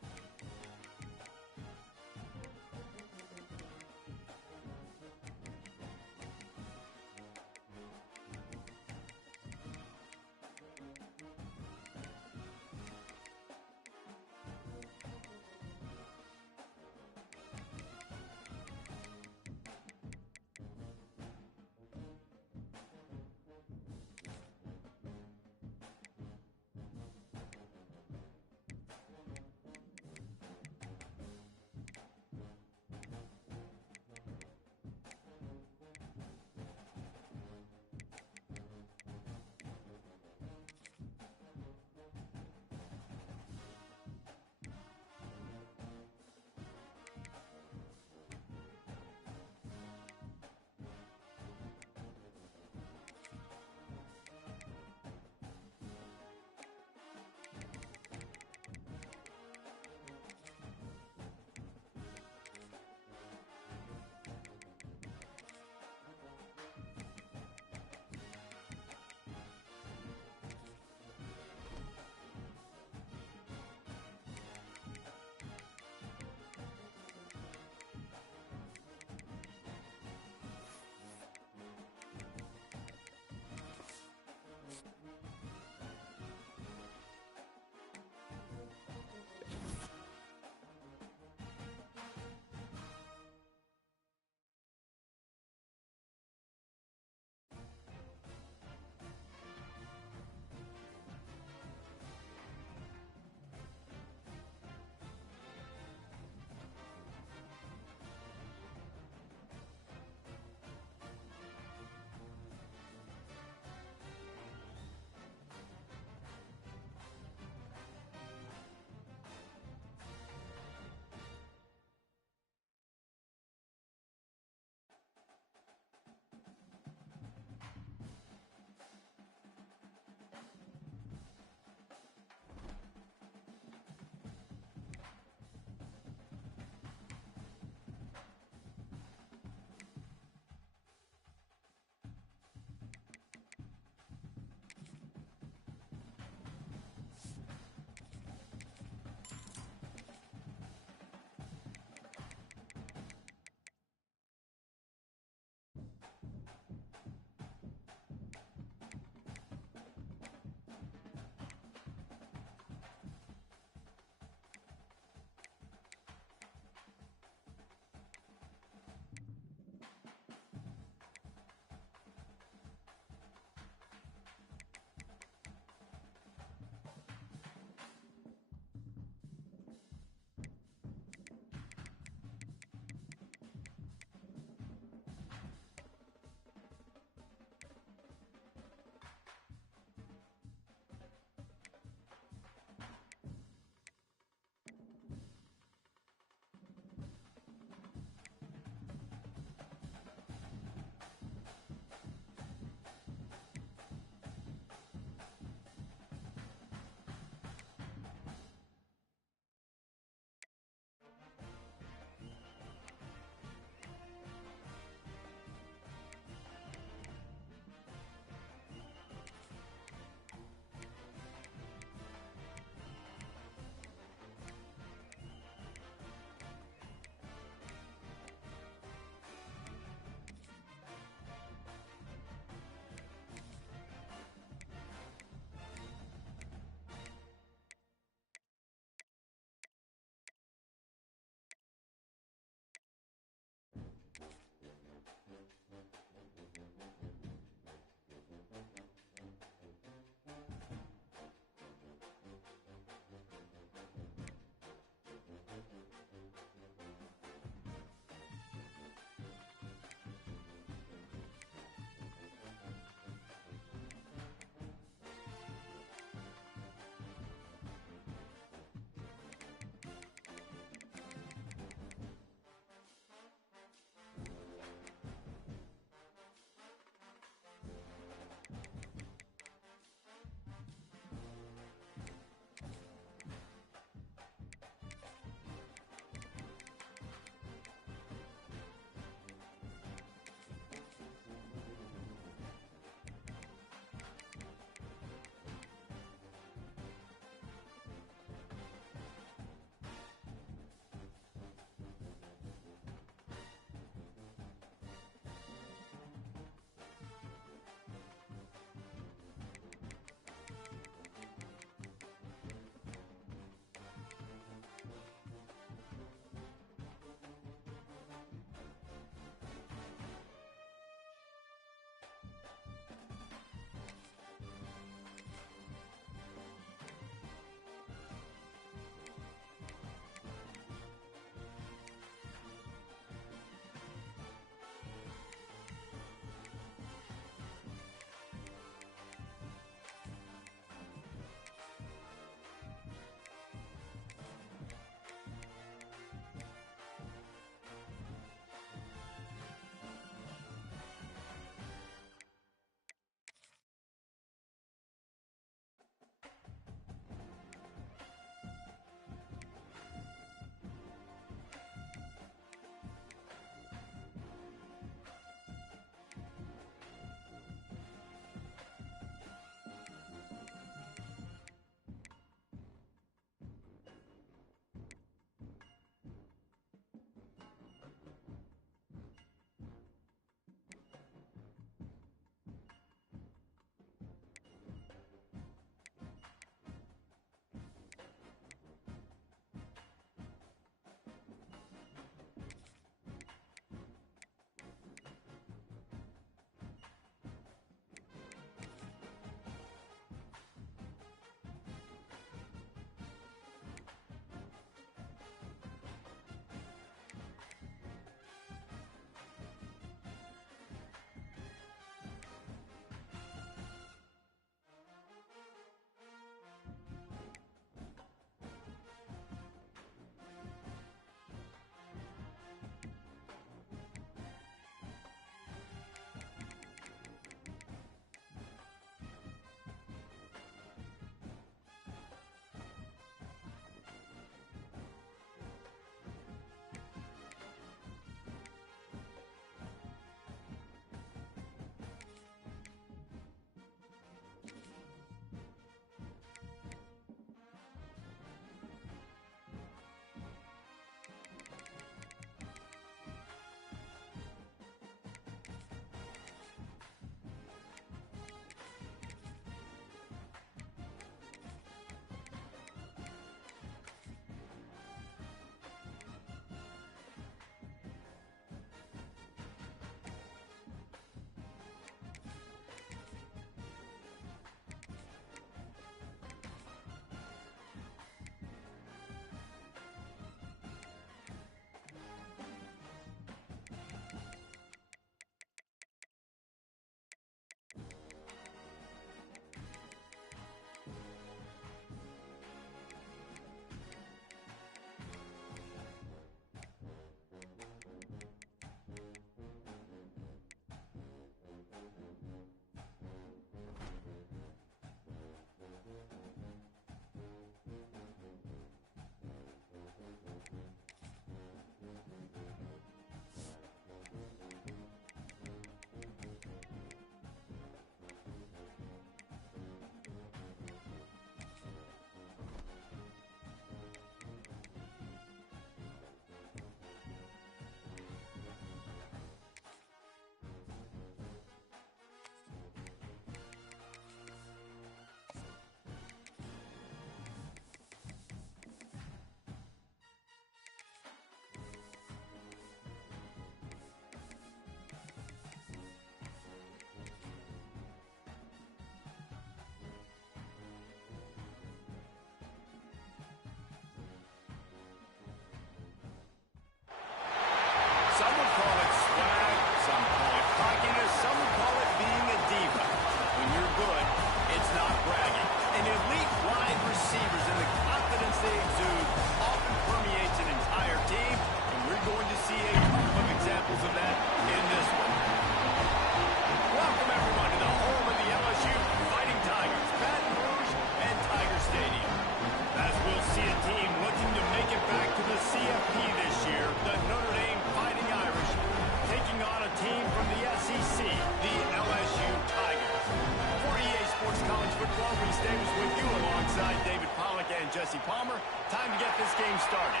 Jesse Palmer. Time to get this game started.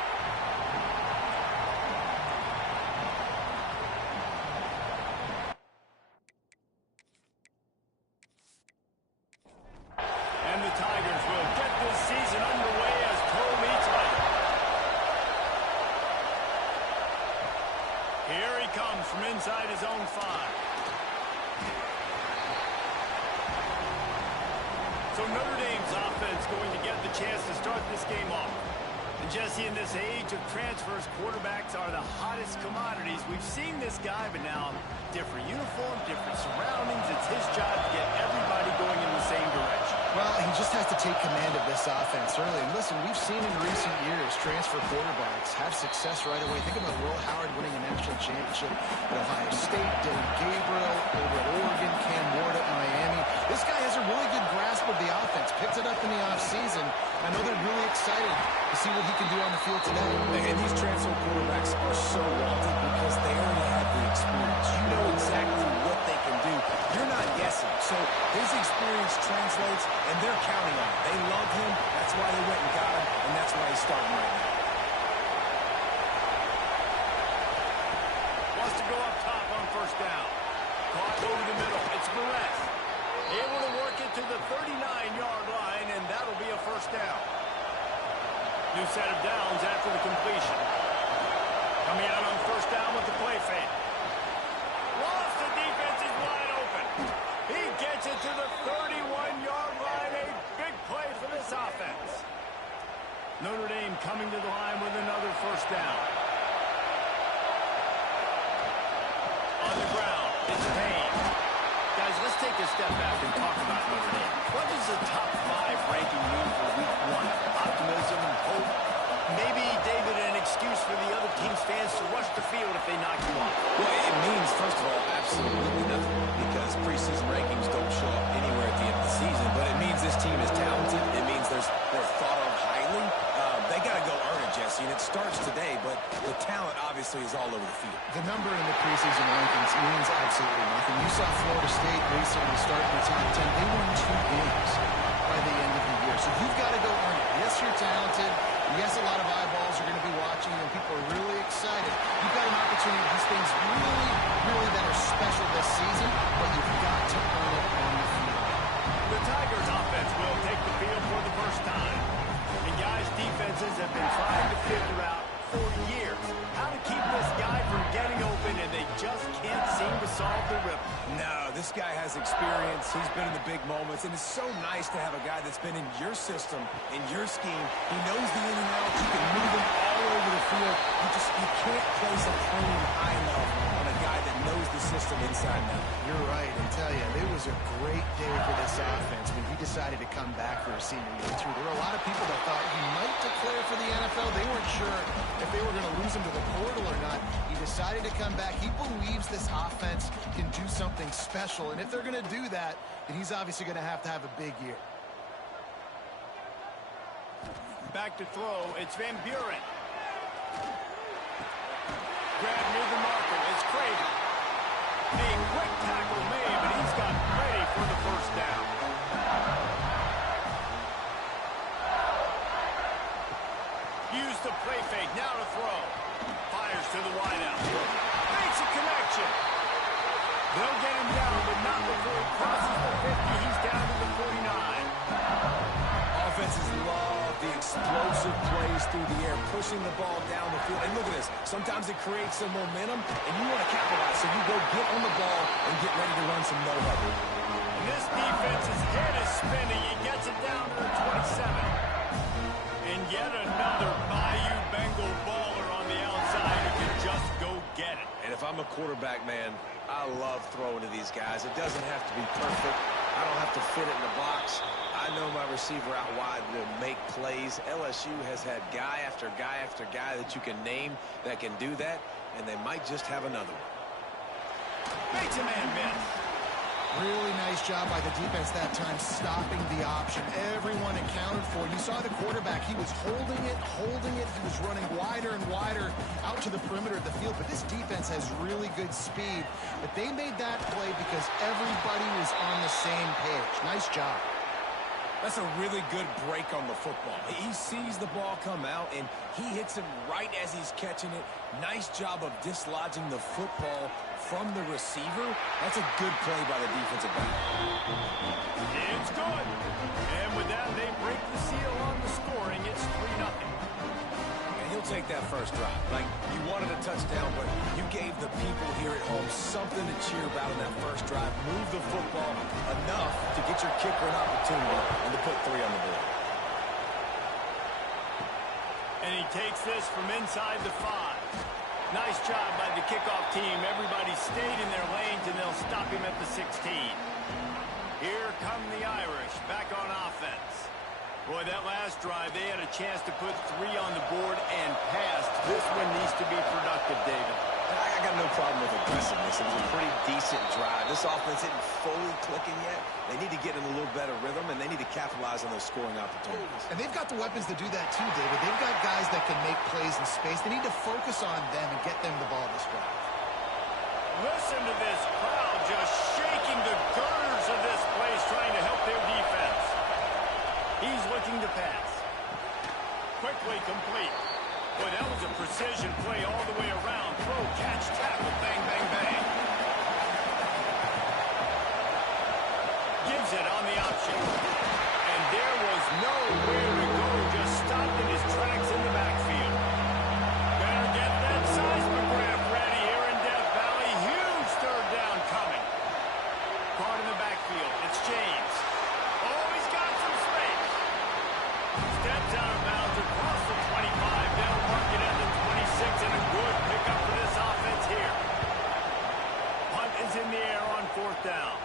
And the Tigers will get this season underway as toe meets toe. Here he comes from inside his own 5. So Notre Dame's offense going to get the chance to start this game off. And Jesse, in this age of transfers, quarterbacks are the hottest commodities. We've seen this guy, but now different uniform, different surroundings. It's his job to get everybody going in the same direction. Well, he just has to take command of this offense early. And listen, we've seen in recent years transfer quarterbacks have success right away. Think about Will Howard winning a national championship at Ohio State, Dylan Gabriel over at Oregon, Cam Ward at Miami. This guy has a really good grasp of the offense, picked it up in the offseason. I know they're really excited to see what he can do on the field today. And these transfer quarterbacks are so wanted because they already have the experience. You know exactly what they can do. You're not guessing. So his experience translates, and they're counting on it. They love him. That's why they went and got him, and that's why he's starting right now. Wants to go up top on first down. Caught over the middle. It's Perez. Able to work it to the 39-yard line, and that'll be a first down. New set of downs after the completion. Coming out on first down with the play fake. Lost, the defense is wide open. He gets it to the 31-yard line. A big play for this offense. Notre Dame coming to the line with another first down. On the ground, it's Payne. Guys, let's take a step back and talk about Notre Dame. What does the top 5 ranking mean for week 1? Optimism, hope, maybe, David, an excuse for the other team's fans to rush the field if they knock you off. Well, it means, first of all, absolutely nothing because preseason rankings don't show up anywhere at the end of the season, but it means this team is talented. It means they're thought of highly. They got to go earn it, Jesse, and it starts today, but the talent obviously is all over the field. The number in the preseason rankings means absolutely nothing. You saw Florida State recently start in the top 10. They won 2 games by the end of the year. So you've got to go earn it. Yes, you're talented. Yes, a lot of eyeballs are going to be watching you, and people are really excited. You've got an opportunity to do things really that are special this season, but you've got to earn it on the field. The Tigers offense will take the field for the first time. And guys, defenses have been trying to figure out for years how to keep this guy from getting open, and they just can't seem to solve the rhythm. No, this guy has experience. He's been in the big moments, and it's so nice to have a guy that's been in your system, in your scheme. He knows the in and out. You can move him all over the field. You can't place a claim high enough on a guy that knows the system inside and out. You're right. I tell you, it was a great day for this offense when he decided to come back for a senior year, too. There were a lot of people that thought he might declare for the NFL. They weren't sure if they were going to lose him to the portal or not. He decided to come back. He believes this offense can do something special, and if they're going to do that, then he's obviously going to have a big year. Back to throw, it's Van Buren. Grab near the marker, it's Craven. A quick tackle made, but he's got ready for the first down. Use the play fake, now to throw. Fires to the wideout. Makes a connection. They'll get him down, but not before he crosses the 50. He's down to the 49. Offenses love the explosive plays through the air, pushing the ball down the field. And look at this. Sometimes it creates some momentum, and you want to capitalize. So you go get on the ball and get ready to run some no-huddle. This defense's head is spinning. He gets it down to the 27. And yet another Bayou Bengal baller on the outside who can just go get it. And if I'm a quarterback, man, I love throwing to these guys. It doesn't have to be perfect. I don't have to fit it in the box. I know my receiver out wide will make plays. LSU has had guy after guy after guy that you can name that can do that, and they might just have another one. Makes a man miss. Really nice job by the defense that time, stopping the option. Everyone accounted for. You saw the quarterback. He was holding it. He was running wider and wider out to the perimeter of the field. But this defense has really good speed. But they made that play because everybody was on the same page. Nice job. That's a really good break on the football. He sees the ball come out, and he hits him right as he's catching it. Nice job of dislodging the football from the receiver. That's a good play by the defensive back. It's good. And with that, they break the seal on the scoring. It's 3-0. And he'll take that first drive. Like, you wanted a touchdown, but you gave the people here at home something to cheer about in that first drive. Move the football enough to get your kicker an opportunity and to put 3 on the board. And he takes this from inside the 5. Nice job by the kickoff team. Everybody stayed in their lanes, and they'll stop him at the 16. Here come the Irish back on offense. Boy, that last drive, they had a chance to put 3 on the board and passed. This one needs to be productive, David. I got no problem with aggressiveness. It was a pretty decent drive. This offense isn't fully clicking yet. They need to get in a little better rhythm, and they need to capitalize on those scoring opportunities. And they've got the weapons to do that too, David. They've got guys that can make plays in space. They need to focus on them and get them the ball this drive. Listen to this crowd just shaking the girders of this place, trying to help their defense. He's looking to pass. Quickly complete. Boy, that was a precision play all the way around. Throw, catch, tackle, bang, bang, bang. Gives it on the option. And there was nowhere to go. Just stopped in his tracks in the backfield. Better get that seismograph ready here in Death Valley. Huge third down coming. Caught in the backfield. It's James. Oh, he's got some space. Steps out of bounds across the 25. They'll mark it at the 26, and a good pickup for this offense here. Punt is in the air on 4th down.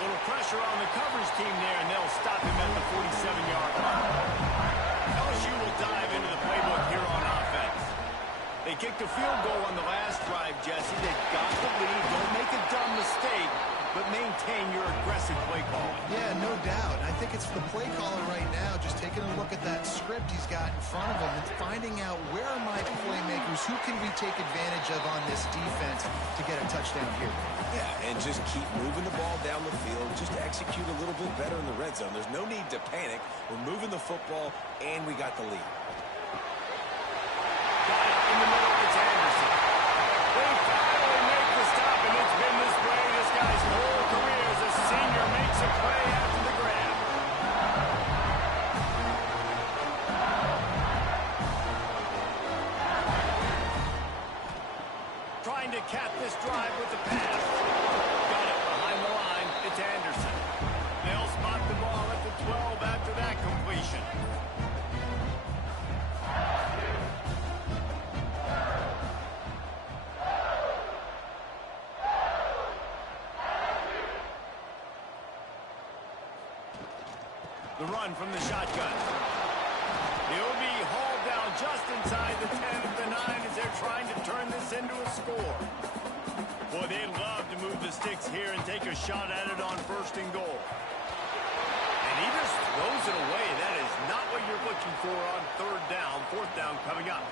Little pressure on the coverage team there, and they'll stop him at the 47-yard line. LSU will dive into the playbook here on offense. They kicked a field goal on the last drive, Jesse. They got the lead. Don't make a dumb mistake, but maintain your aggressive play calling. Yeah, no doubt. I think it's the play caller right now just taking a look at that script he's got in front of him and finding out where are my playmakers, who can we take advantage of on this defense to get a touchdown here. Yeah, and just keep moving the ball down the field just to execute a little bit better in the red zone. There's no need to panic. We're moving the football, and we got the lead. Got it in the middle. It's Anderson. They finally make the stop, and it's been this way this guy's whole career as a senior. Makes a play after the grab. Trying to cap this drive with the pass. Got it behind the line. It's Anderson. They'll spot the ball at the 12 after that completion. The run from the shotgun. He'll be hauled down just inside the 10 at the 9 as they're trying to turn this into a score. Boy, they'd love to move the sticks here and take a shot at it on 1st and goal. And he just throws it away. That is not what you're looking for on 3rd down. 4th down coming up.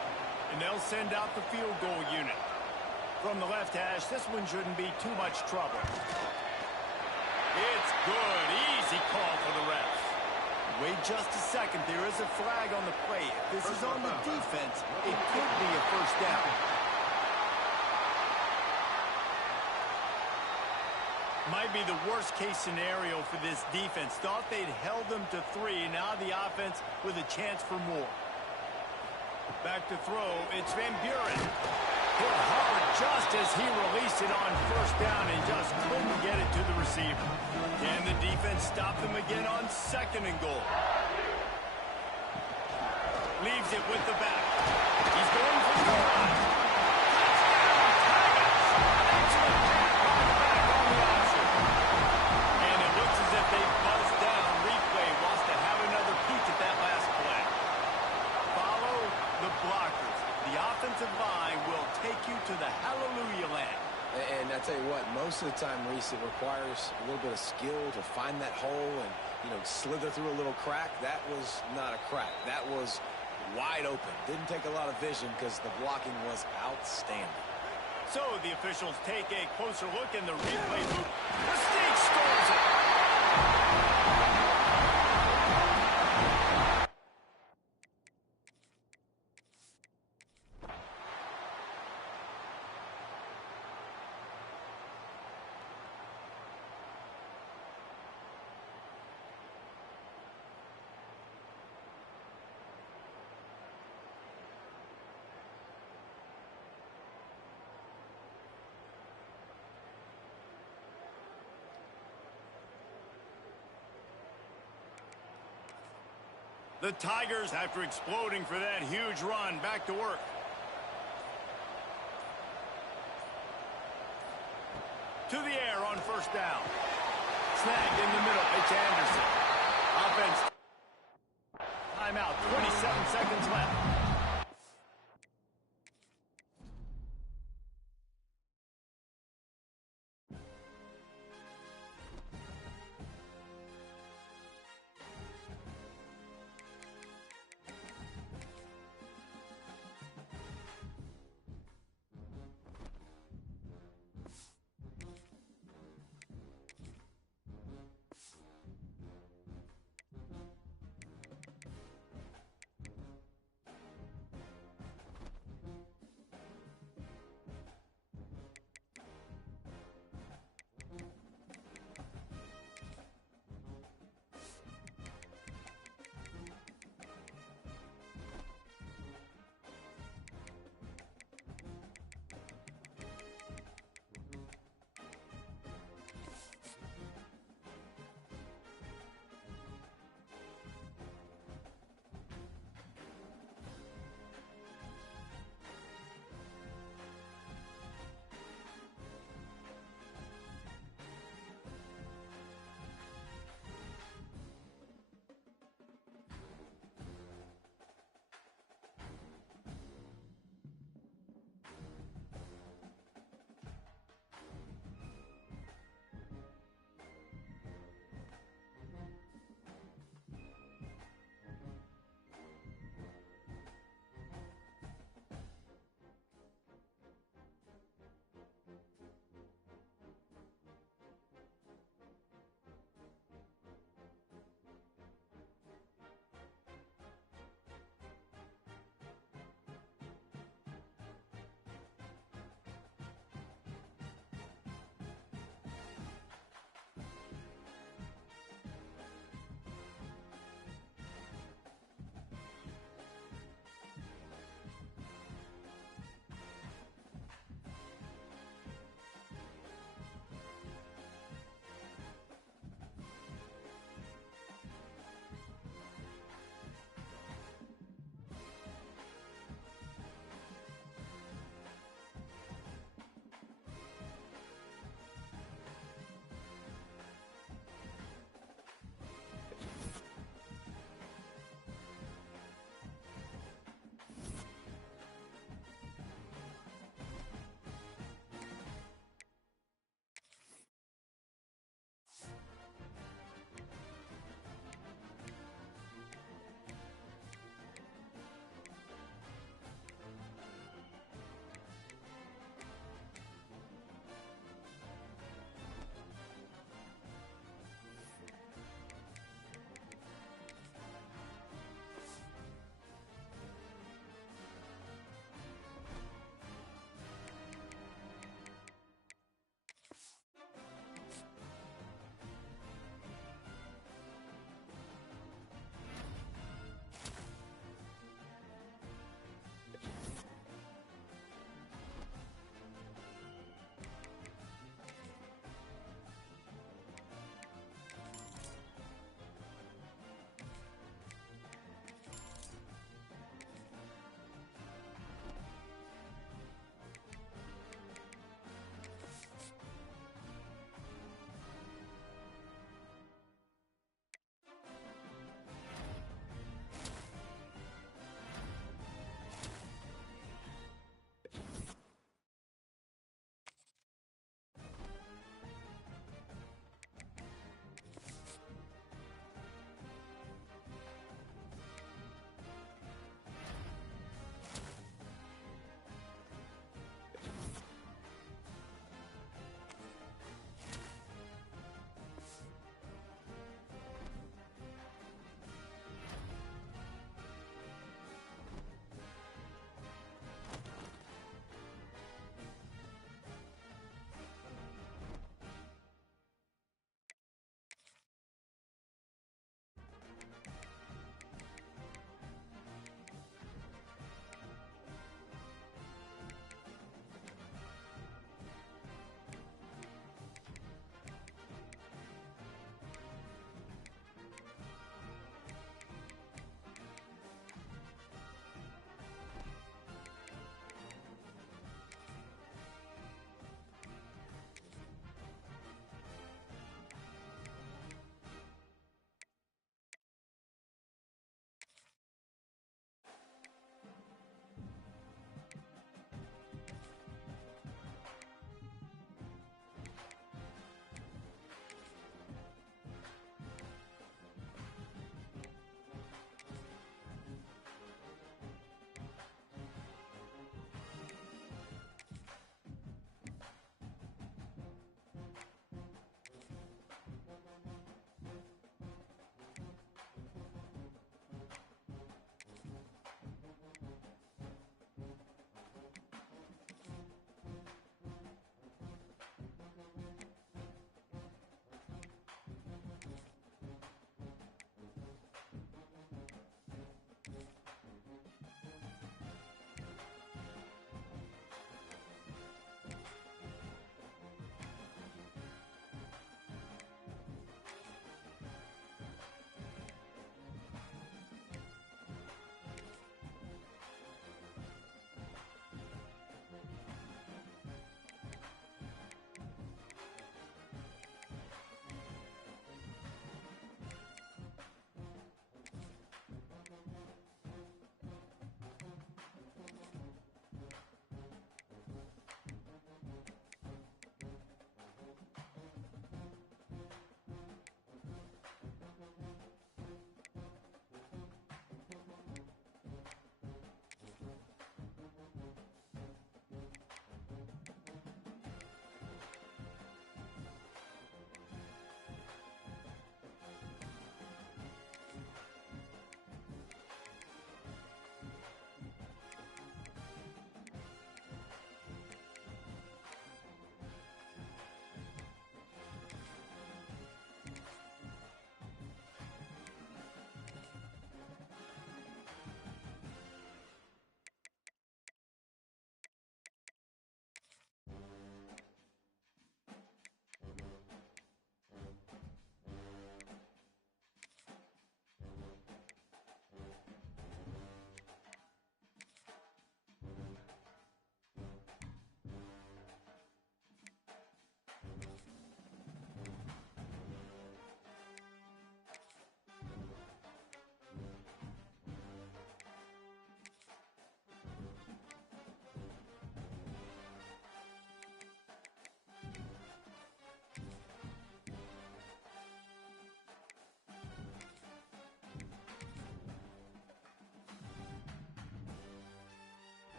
And they'll send out the field goal unit. From the left hash, this one shouldn't be too much trouble. It's good. Easy call for the refs. Wait just a second. There is a flag on the play. If this is on the defense, it could be a 1st down. Might be the worst-case scenario for this defense. Thought they'd held them to 3. Now the offense with a chance for more. Back to throw. It's Van Buren. Hit hard just as he released it on 1st down and just couldn't get it to the receiver. Can the defense stop them again on 2nd and goal? Leaves it with the back. He's going for the run. Excellent on the back on the option. And it looks as if they buzzed down. Replay wants to have another peek at that last play. Follow the blockers. The offensive line will take you to the hallelujah land. And I tell you what, most of the time, Reese, it requires a little bit of skill to find that hole and, slither through a little crack. That was not a crack. That was wide open. Didn't take a lot of vision because the blocking was outstanding. So the officials take a closer look in the replay booth. The State scores it. The Tigers, after exploding for that huge run, back to work. To the air on first down. Snagged in the middle. It's Anderson. Offense. Timeout. 27 seconds left.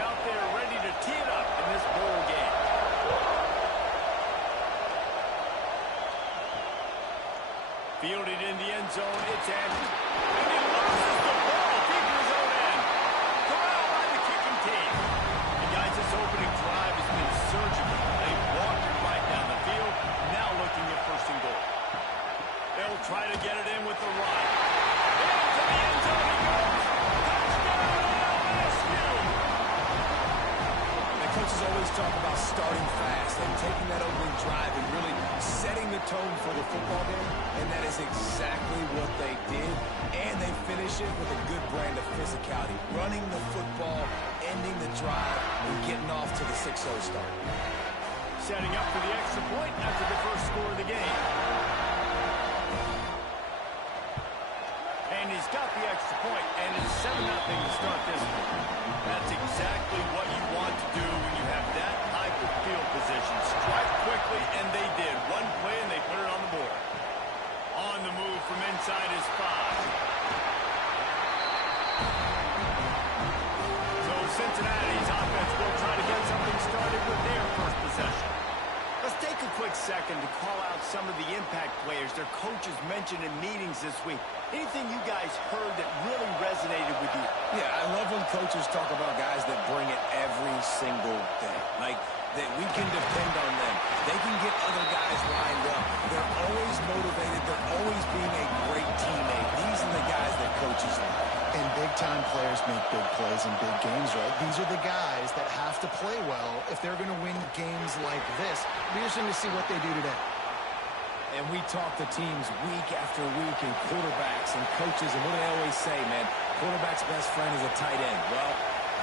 out there ready to tee it up in this bowl game. Fielded in the end zone, it's Andrews. And he loses the ball deep in his own end. Corralled by the kicking team. And guys, this opening drive has been surgical. They walked it right down the field, now looking at first and goal. They'll try to get it in with the run. Into the end zone he goes. Touchdown, LSU! The coaches always talk about starting fast and taking that opening drive and really setting the tone for the football game, and that is exactly what they did, and they finish it with a good brand of physicality, running the football, ending the drive, and getting off to the 6-0 start. Setting up for the extra point after the first score of the game. And he's got the extra point, and it's 7-0 to start this one. That's exactly what you want to do when you have that type of field position. Strike quickly, and they did. One play, and they put it on the board. On the move from inside his 5. So Cincinnati's offense will try to get something started with their first possession. Let's take a quick second to call out some of the impact players their coaches mentioned in meetings this week. Anything you guys heard that really resonated with you? Yeah, I love when coaches talk about guys that bring it every single day. Like, that we can depend on them. They can get other guys lined up. They're always motivated. They're always being a great teammate. These are the guys that coaches like. And big-time players make big plays in big games, right? These are the guys that have to play well if they're going to win games like this. It'll be interesting to see what they do today. And we talk to teams week after week, and quarterbacks and coaches, and what do they always say, man? Quarterback's best friend is a tight end. Well,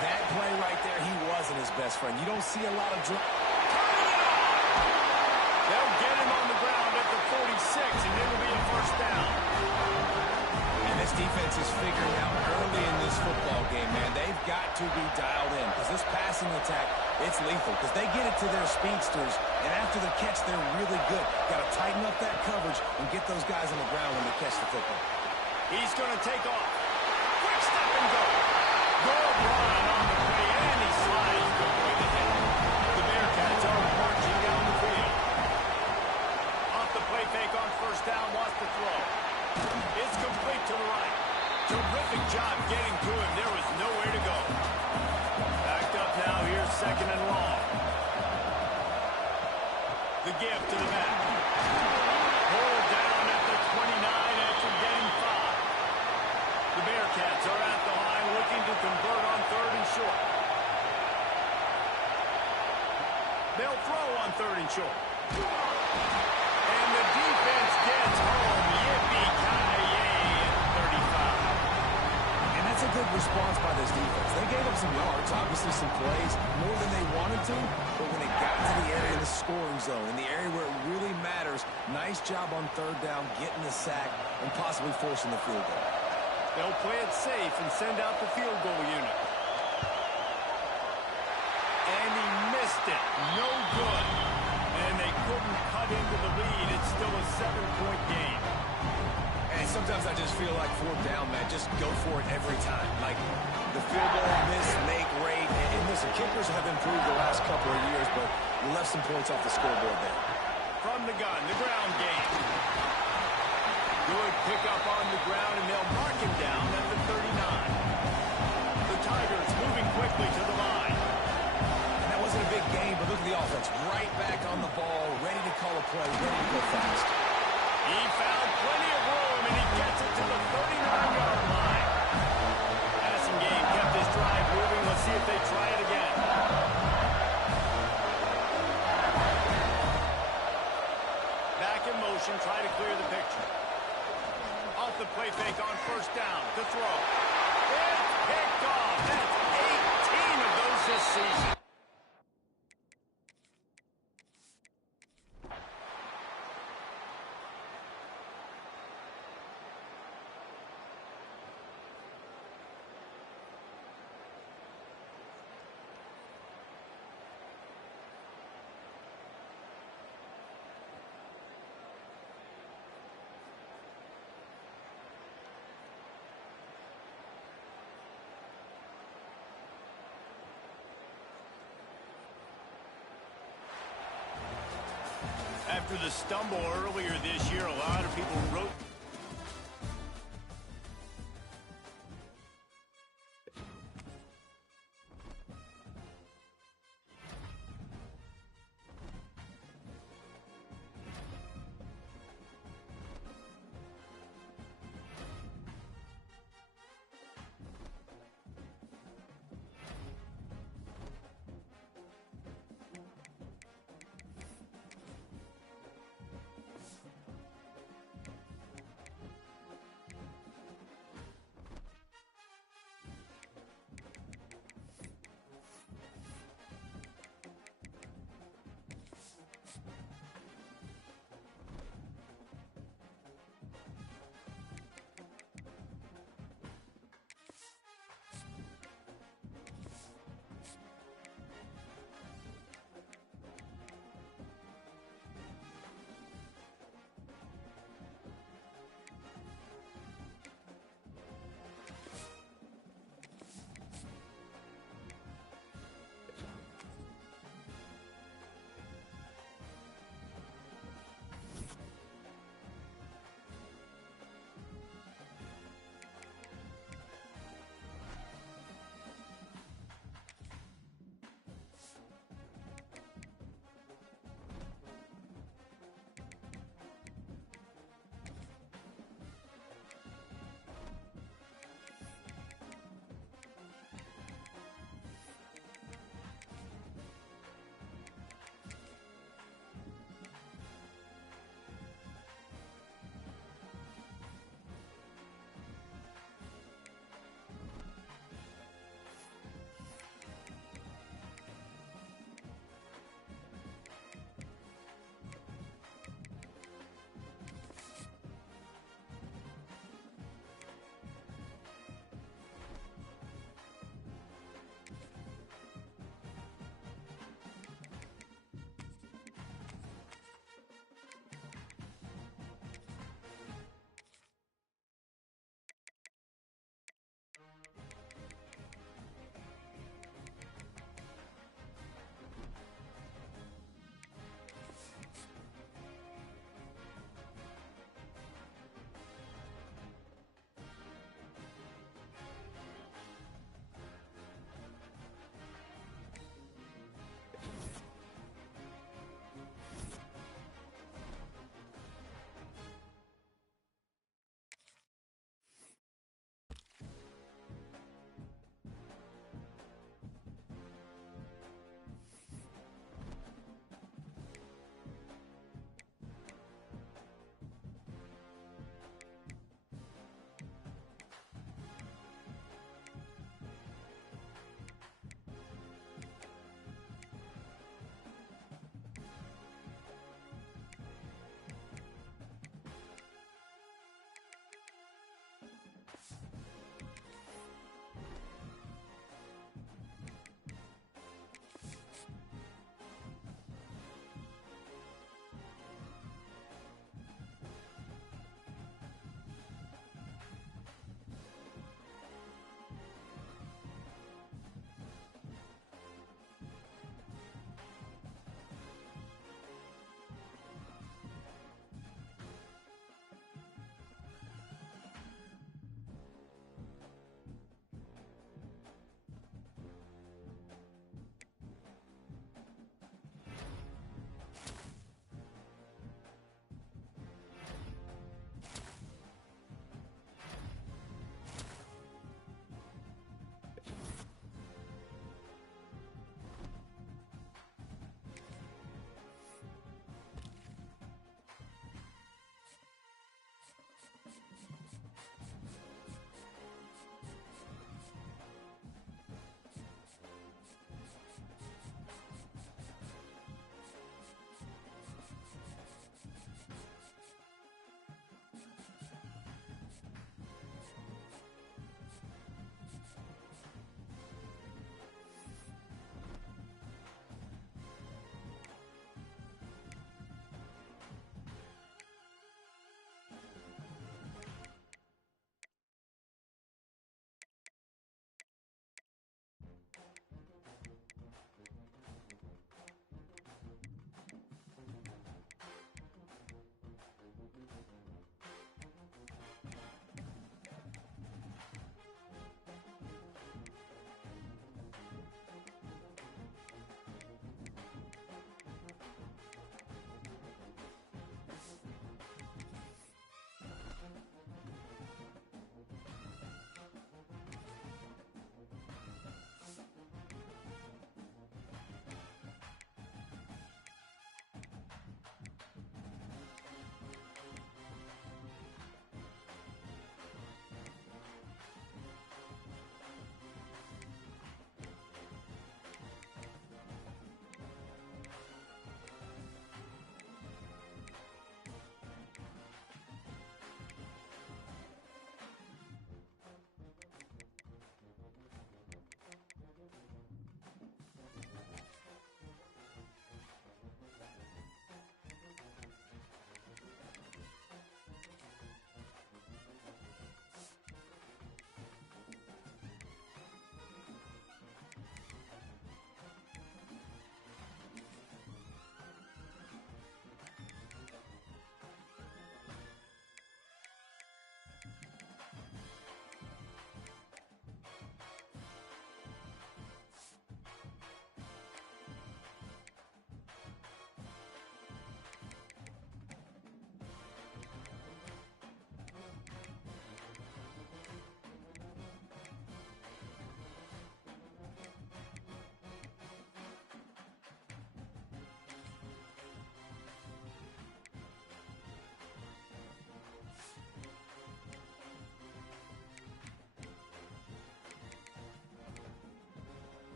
that play right there, he wasn't his best friend. You don't see a lot of They'll get him on the ground at the 46, and it'll be a first down. And this defense is figuring out early in this football game, man. They've got to be dialed in, because this passing attack, it's lethal, because they get it to their speedsters, and after the catch, they're really good. Got to tighten up that coverage and get those guys on the ground when they catch the football. He's going to take off. Quick step and go. Good run on the play, and he slides quickly to hit. The Bearcats are marching down the field. Off the play fake on first down, wants to throw. It's complete to the right. Terrific job getting to him. There was nowhere to go. Backed up now. Here's second and long. The give to the back. Pulled down at the 29 after getting 5. The Bearcats are at the line looking to convert on third and short. They'll throw on third and short. And the defense gets home. Yippee-ki-yay at 35. And that's a good response by this defense. They gave up some yards, obviously some plays, more than they wanted to, but when it got to the area of the scoring zone, in the area where it really matters, nice job on third down, getting the sack, and possibly forcing the field goal. They'll play it safe and send out the field goal unit. And he missed it. No good. And they couldn't cut into the lead. It's still a 7-point game. And sometimes I just feel like fourth down, man, just go for it every time. Like, the field goal, miss, make, rate. And listen, kickers have improved the last couple of years, but you left some points off the scoreboard there. From the gun, the ground game. Good pickup on the ground, and they'll mark him down at the 39. The Tigers moving quickly to the line. And that wasn't a big game, but look at the offense. Right back on the ball, ready to call a play, ready to go fast. He found plenty of room, and he gets it to the 39-yard line. Passing game kept his drive moving. Let's see if they try it again. Back in motion, try to clear the picture. Off the play fake on first down to throw. It's picked off. That's 18 of those this season. after the stumble earlier this year, a lot of people wrote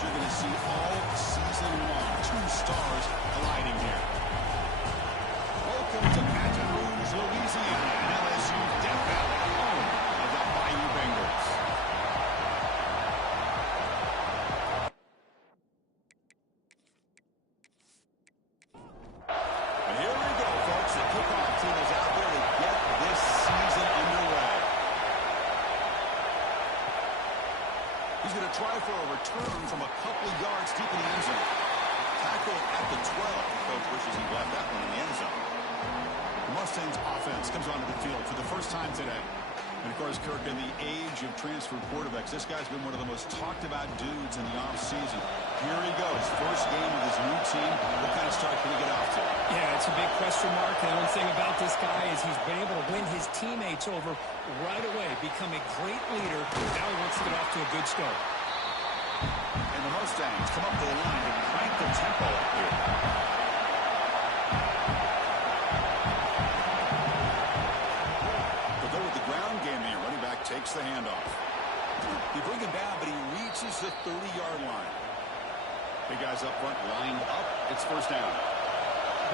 you're going to see all season long. Two stars colliding here. Welcome to Baton Rouge, Louisiana, and LSU Death Valley, home of the Bayou Bengals. And here we go, folks. The kickoff team is out there to get this season underway. He's going to try for a return from a couple of yards deep in the end zone. Tackle at the 12. Coach wishes he left that one in the end zone. The Mustangs offense comes onto the field for the first time today. And, of course, Kirk, in the age of transfer quarterbacks, this guy's been one of the most talked about dudes in the offseason. Here he goes. First game of his new team. What kind of start can he get off to? Yeah, it's a big question mark. And the one thing about this guy is he's been able to win his teammates over right away, become a great leader. Now he wants to get off to a good start. And the Mustangs come up to the line to crank the tempo up here. They'll go with the ground game here. Running back takes the handoff. He brings him down, but he reaches the 30-yard line. Big guys up front lined up. It's first down.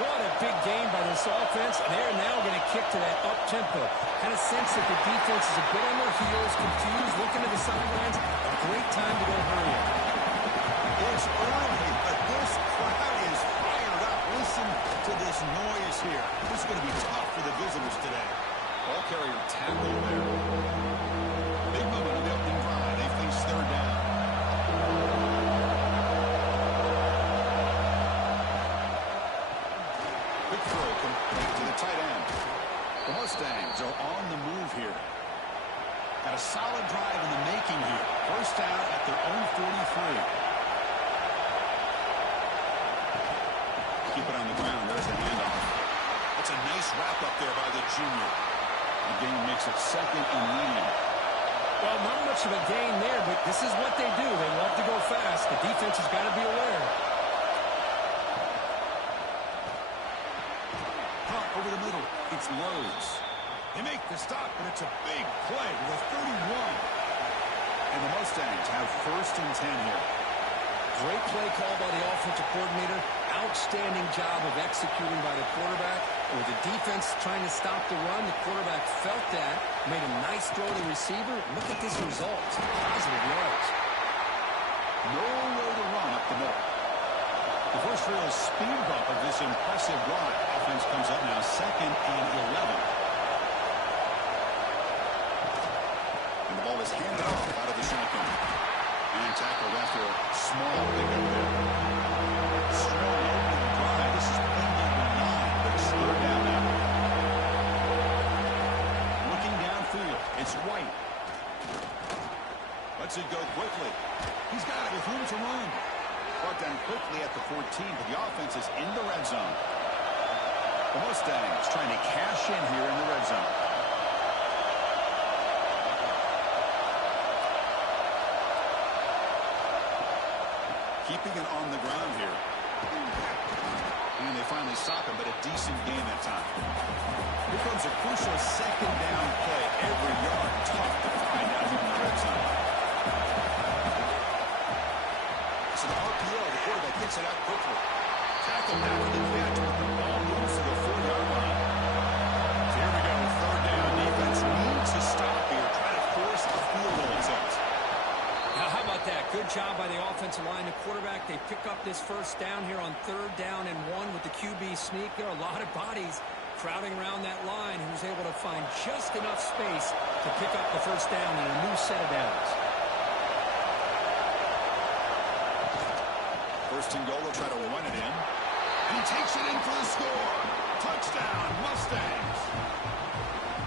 What a big game by this offense. And they're now going to kick to that up-tempo. Kind of sense that the defense is a bit on their heels, confused, looking to the sidelines. A great time to go hurry up. It's early, but this crowd is fired up. Listen to this noise here. This is going to be tough for the visitors today. Ball carrier tackle there. Big moment on the opening drive. They face third down. Quick throw complete to the tight end. The Mustangs are on the move here. Got a solid drive in the making here. First down at their own 43. Keep it on the ground. There's the handoff. That's a nice wrap up there by the junior. The game makes it second and medium. Well, not much of a gain there, but this is what they do. They love to go fast. The defense has got to be aware. Hot over the middle. It's Lowe's. They make the stop, but it's a big play with a 31. And the Mustangs have first and 10 here. Great play call by the offensive coordinator. Outstanding job of executing by the quarterback. With the defense trying to stop the run, the quarterback felt that, made a nice throw to the receiver. Look at this result. Positive yards. Nowhere to run up the middle. The first real speed bump of this impressive drive. Offense comes up now second and 11. And the ball is handed off out of the shotgun. And tackled after a small pickup there. Strong opening drive. This is play number 9, but it's third down now. Looking downfield, it's White. Lets it go quickly. He's got it with room to run. Brought down quickly at the 14, but the offense is in the red zone. The Mustangs trying to cash in here in the red zone. Keeping it on the ground here. And they finally stop him, but a decent game that time. Here comes a crucial second down play. Every yard tough to find out here in the red zone. So the RPO, the quarterback gets it out quickly. Tackle back to the catch, but the ball moves to the 4-yard line. So here we go, third down. Defense needs to stop here. Try to force a field goal, it says. Now, how about that? Good job by the offensive line. The quarterback, they pick up this first down here on third down and 1 with the QB sneak. There are a lot of bodies crowding around that line. He was able to find just enough space to pick up the first down in a new set of downs. First and goal, they'll try to run it in. And he takes it in for the score. Touchdown, Mustangs.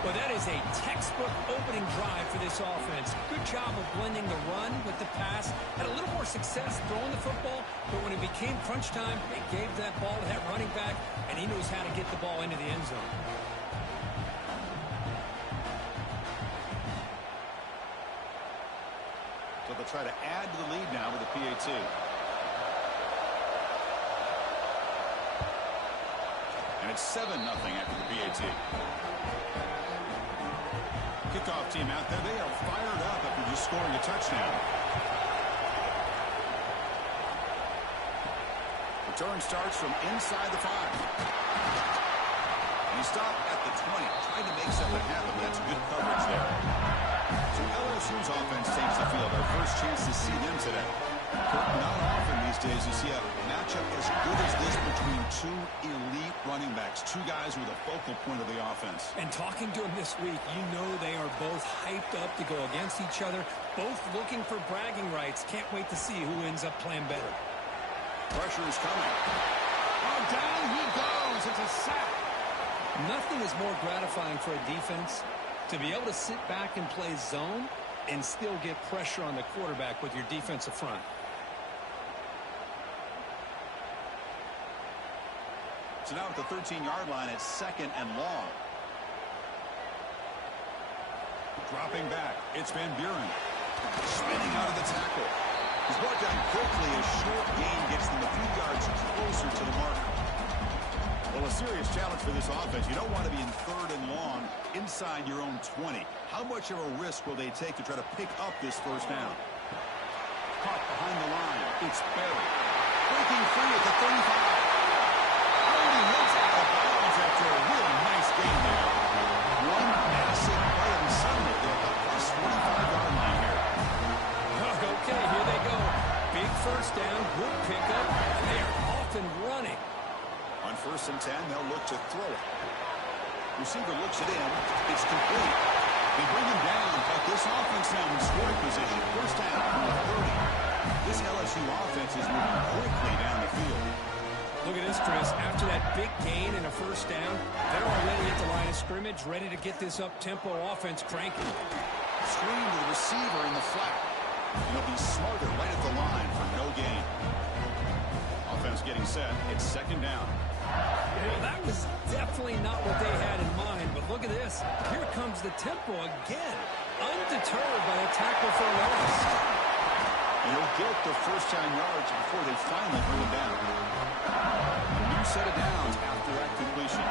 Well, that is a textbook opening drive for this offense. Good job of blending the run with the pass. Had a little more success throwing the football, but when it became crunch time, they gave that ball to that running back, and he knows how to get the ball into the end zone. So they'll try to add to the lead now with a PAT. And it's 7-0 after the PAT. Kickoff team out there, they are fired up after just scoring a touchdown. Return starts from inside the 5. And he stopped at the 20, trying to make something happen, but that's good coverage there. So LSU's offense takes the field. Our first chance to see them today. Not often these days you see a matchup as good as this between two elite running backs, two guys who are the focal point of the offense. And talking to him this week, you know they are both hyped up to go against each other, both looking for bragging rights. Can't wait to see who ends up playing better. Pressure is coming. Oh, down he goes. It's a sack. Nothing is more gratifying for a defense to be able to sit back and play zone and still get pressure on the quarterback with your defensive front. So now at the 13-yard line, it's 2nd and long. Dropping back, it's Van Buren. Spinning out of the tackle. He's brought down quickly. A short gain gets them a few yards closer to the mark. Well, a serious challenge for this offense. You don't want to be in 3rd and long inside your own 20. How much of a risk will they take to try to pick up this first down? Caught behind the line. It's Berry. Breaking free at the 35. Brady hits out of bounds after a really nice game there. One massive play, and suddenly they're at the plus 45-yard line here. Okay, here they go. Big first down, good pickup. They're off and running. On 1st and 10, they'll look to throw it. Receiver looks it in. It's complete. They bring him down, but this offense now in scoring position. First down from the 30. This LSU offense is moving quickly down the field. Look at this, Chris. After that big gain and a first down, they're already at the line of scrimmage, ready to get this up-tempo offense cranking. Screen to the receiver in the flat. And he'll be smarter right at the line for no gain. Offense getting set. It's 2nd down. Well, that was definitely not what they had in mind, but look at this. Here comes the tempo again, undeterred by the tackle for a loss. And he'll get the first down yards before they finally bring him down. A new set of downs after that completion.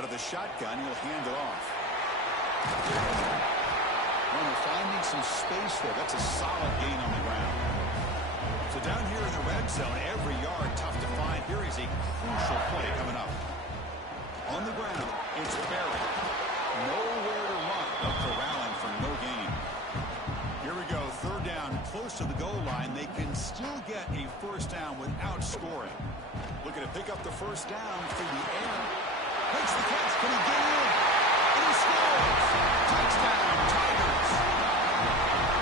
Out of the shotgun, he'll hand it off. Runner finding some space there. That's a solid gain on the ground. So down here in the red zone, every yard tough to find. Here is a crucial play coming up. On the ground, it's Berry. Nowhere to run. Up corralling for no gain. Here we go. 3rd down, close to the goal line. They can still get a first down without scoring. Looking to pick up the first down through the air. Makes the catch. Can he get in? And he scores. Touchdown, Tigers.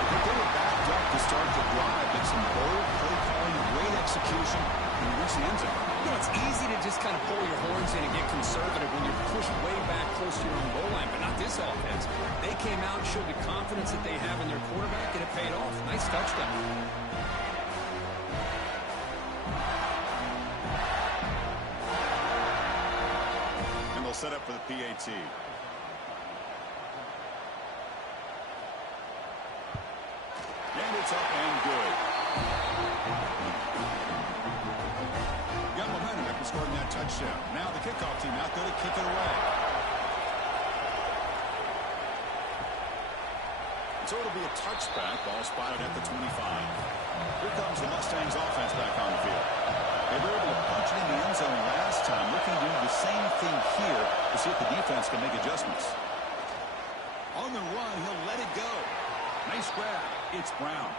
They were backed up to start the drive. It's some bold play calling, great execution, and reach the end zone. You know, it's easy to just kind of pull your horns in and get conservative when you're pushed way back close to your own goal line, but not this offense. They came out and showed the confidence that they have in their quarterback, and it paid off. Nice touchdown. And they'll set up for the PAT. And it's up and good. Got momentum after scoring that touchdown. Now the kickoff team out there to kick it away. So it'll be a touchback. Ball spotted at the 25. Here comes the Mustangs offense back on the field. They were able to punch it in the end zone last time. Looking to do the same thing here to see if the defense can make adjustments. On the run, he'll let it go. Nice grab. It's Brown.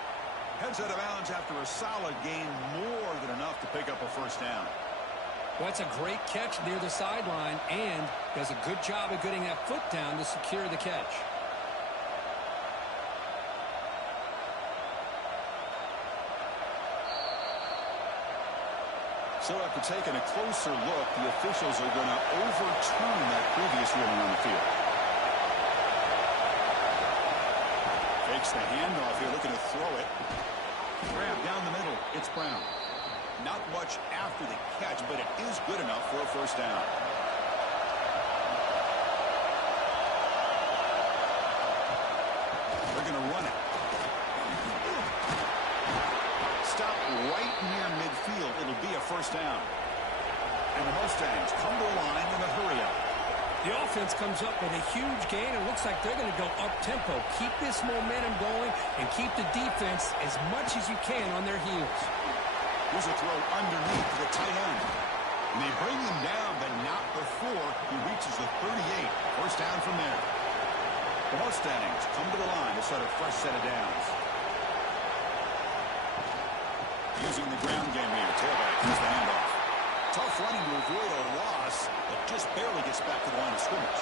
Heads out of bounds after a solid gain, more than enough to pick up a first down. Well, that's a great catch near the sideline, and does a good job of getting that foot down to secure the catch. So after taking a closer look, the officials are going to overturn that previous ruling on the field. Fakes the handoff here, looking to throw it. Grab down the middle. It's Brown. Not much after the catch, but it is good enough for a first down. They're going to run it. Stop right near midfield. It'll be a first down. And the Mustangs come to the line in a hurry up. The offense comes up with a huge gain. It looks like they're going to go up-tempo. Keep this momentum going and keep the defense as much as you can on their heels. Here's a throw underneath the tight end. And they bring him down, but not before he reaches the 38. First down from there. The Mustangs come to the line to start a fresh set of downs. Using the ground game here. Tailback here's the handoff. Tough running to avoid a loss, but just barely gets back to the line of scrimmage.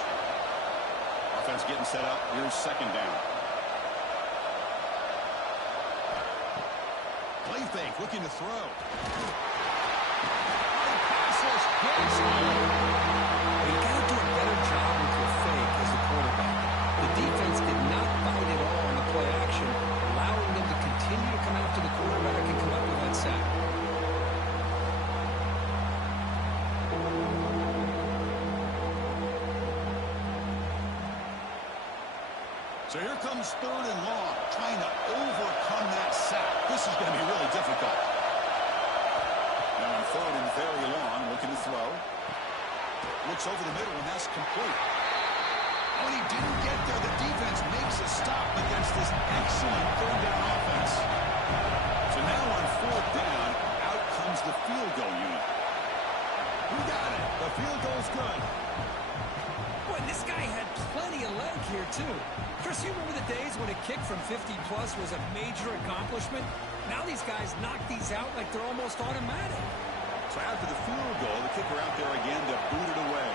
Offense getting set up. Here's second down. Play fake, looking to throw. Passes, gets You got to do a better job with your fake as a quarterback. The defense did not bite at all on the play action, allowing them to continue to come after the quarterback and come up with that sack. So here comes third and long, trying to overcome that sack. This is going to be really difficult. Now on third and very long, looking to throw. Looks over the middle, and that's complete. When he didn't get there, the defense makes a stop against this excellent third down offense. So now on fourth down, out comes the field goal unit. We got it. The field goal's good. Boy, this guy had plenty of leg here, too. Chris, you remember the days when a kick from 50-plus was a major accomplishment? Now these guys knock these out like they're almost automatic. So after the field goal, the kicker out there again to boot it away.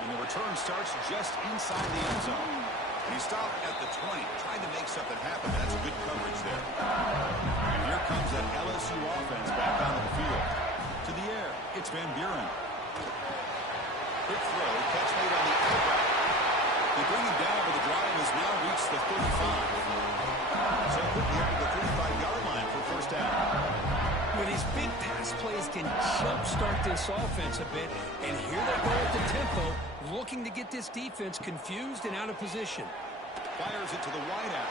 And the return starts just inside the end zone. And he stopped at the 20, trying to make something happen. That's good coverage there. And here comes that LSU offense back onto the field. To the air, it's Van Buren. Quick throw, catch made on the out route. They bring him down, but the drive has now reached the 35. So quickly up to the 35-yard line for first down. Well, these big pass plays can jumpstart this offense a bit, and here they go at the tempo, looking to get this defense confused and out of position. Fires it to the wideout.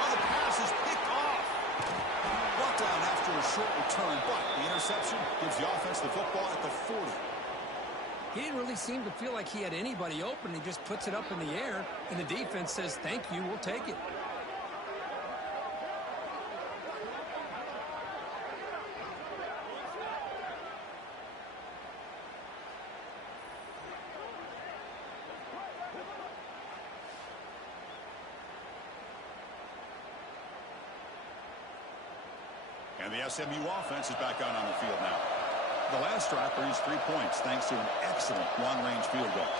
Oh, the pass is picked off. Brought down after a short return, but the interception gives the offense the football at the 40. He didn't really seem to feel like he had anybody open. He just puts it up in the air, and the defense says, thank you, we'll take it. And the SMU offense is back out on the field now. The last drive produced 3 points thanks to an excellent long-range field goal.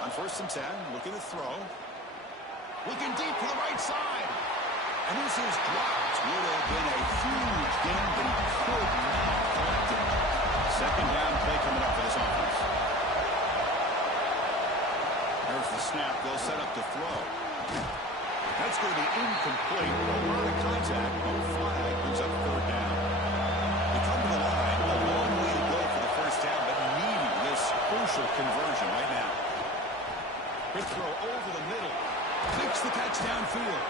On first and 10, looking to throw. Looking deep to the right side. And this is dropped. Would have been a huge gain, but he could not collect it. Second down play coming up for this offense. There's the snap. They'll set up to throw. That's going to be incomplete. A lot of contact. No flag brings up third down. They come to the line. A long way to go for the first down, but needing this crucial conversion right now. Quick throw over the middle. Makes the catch downfield.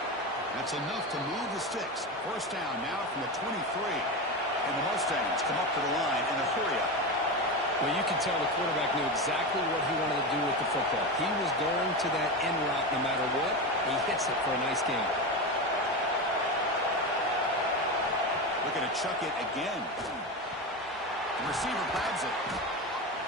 That's enough to move the sticks. First down now from the 23. And the Mustangs come up to the line in a hurry-up. Well, you can tell the quarterback knew exactly what he wanted to do with the football. He was going to that end route no matter what. He hits it for a nice gain. Looking to chuck it again. The receiver grabs it.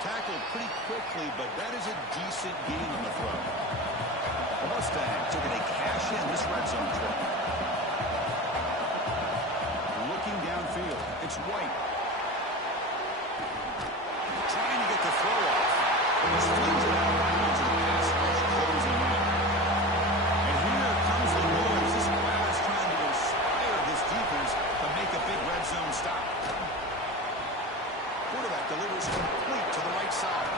Tackled pretty quickly, but that is a decent gain on the throw. The Mustangs looking to cash in this red zone trip. Looking downfield. It's White. Trying to get the throw off. Just flings it out of bounds and the pass rush closing in. And here comes the noise. This crowd is trying to inspire this defense to make a big red zone stop. Quarterback delivers complete to the right side.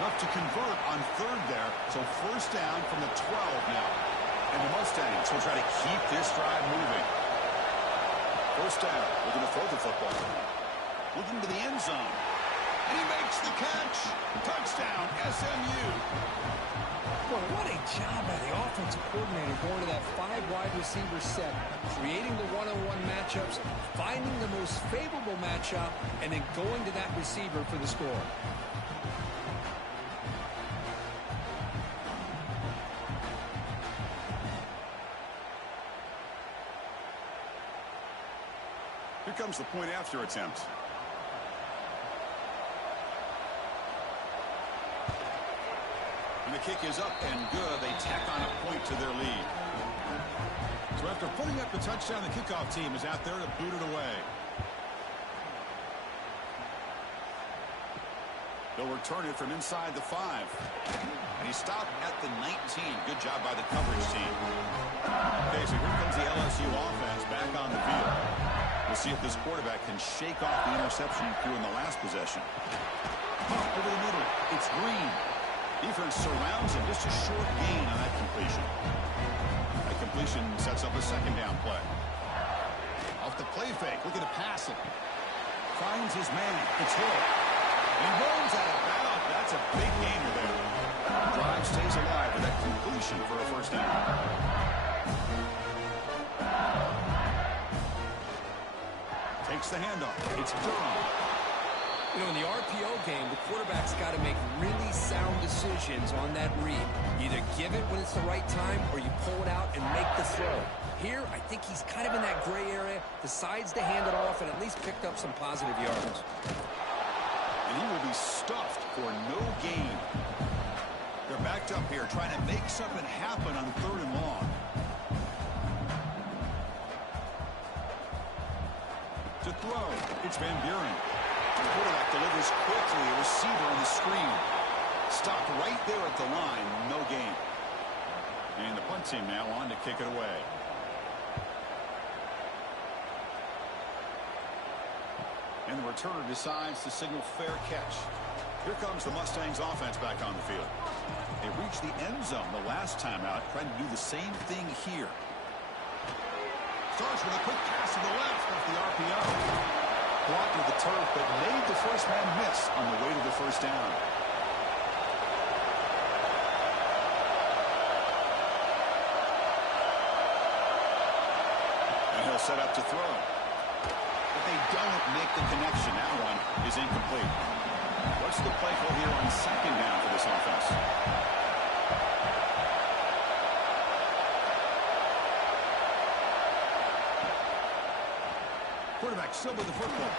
Enough to convert on third there. So first down from the 12 now. And the Mustangs will try to keep this drive moving. First down. Looking to throw the football. Looking to the end zone. And he makes the catch. Touchdown, SMU. Boy, what a job by the offensive coordinator going to that 5 wide receiver set, creating the one-on-one matchups, finding the most favorable matchup, and then going to that receiver for the score. Here comes the point after attempt. And the kick is up and good. They tack on a point to their lead. So after putting up the touchdown, the kickoff team is out there to boot it away. They'll return it from inside the 5. And he stopped at the 19. Good job by the coverage team. Okay, so here comes the LSU offense back on the field. We'll see if this quarterback can shake off the interception he threw in the last possession. Over the middle, it's Green. Defense surrounds him. Just a short gain on that completion. That completion sets up a second down play. Off the play fake, looking to pass it. Finds his man. It's Hill. He rolls out of bounds. That's a big gainer there. Drive stays alive with that completion for a first down. Takes the handoff. It's Durham. You know, in the RPO game, the quarterback's got to make really sound decisions on that read. Either give it when it's the right time or you pull it out and make the throw. Here, I think he's kind of in that gray area, decides to hand it off and at least picked up some positive yards. And he will be stuffed for no gain. They're backed up here trying to make something happen on 3rd and long. To throw, it's Van Buren. The quarterback delivers quickly, a receiver on the screen. Stopped right there at the line, no gain. And the punt team now on to kick it away. And the returner decides to signal fair catch. Here comes the Mustangs offense back on the field. They reached the end zone the last time out, trying to do the same thing here. Starts with a quick pass to the left off the RPO. Blocked with the turf, but made the first man miss on the way to the first down. And he'll set up to throw. But they don't make the connection. That one is incomplete. What's the play call here on second down for this offense? Quarterback still with the football.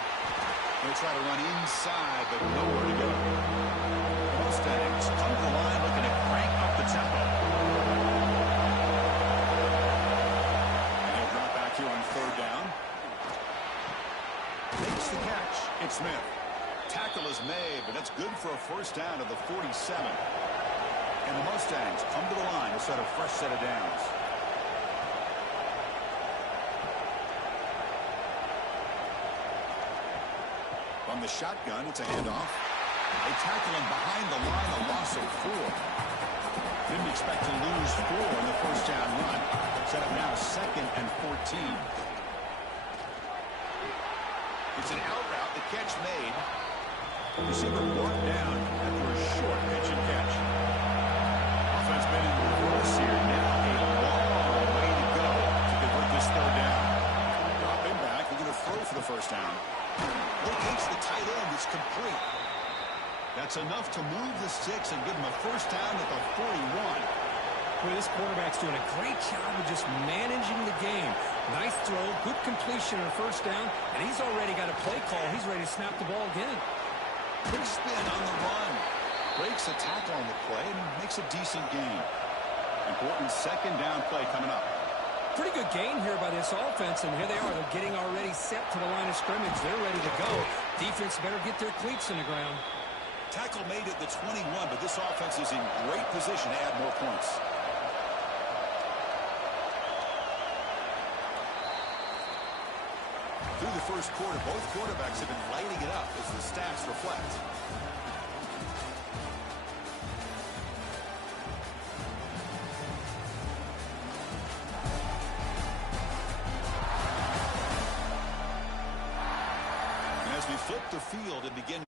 They try to run inside, but nowhere to go. Mustangs come to the line looking to crank up the tempo. And he'll drop back here on 3rd down. Makes the catch. It's Smith. Tackle is made, but that's good for a first down of the 47. And the Mustangs come to the line to set a fresh set of downs. From the shotgun, it's a handoff. They tackle him behind the line, a loss of 4. Didn't expect to lose 4 in the first down run. Set up now 2nd and 14. It's an out route, the catch made. Receiver brought down after a short pitch and catch. Offense been in reverse here. Now a long way to go to convert this 3rd down. Drop him back. They're going to throw for the first down. Locates the tight end. It's complete. That's enough to move the sticks and give him a first down at the 41. Well, this quarterback's doing a great job of just managing the game. Nice throw, good completion on first down, and he's already got a play call. He's ready to snap the ball again. Quick spin on the run. Breaks a tackle on the play and makes a decent gain. Important second down play coming up. Pretty good gain here by this offense, and here they are. They're getting already set to the line of scrimmage. They're ready to go. Defense better get their cleats in the ground. Tackle made at the 21, but this offense is in great position to add more points. Through the first quarter, both quarterbacks have been lighting it up as the stats reflect. And as we flip the field and begin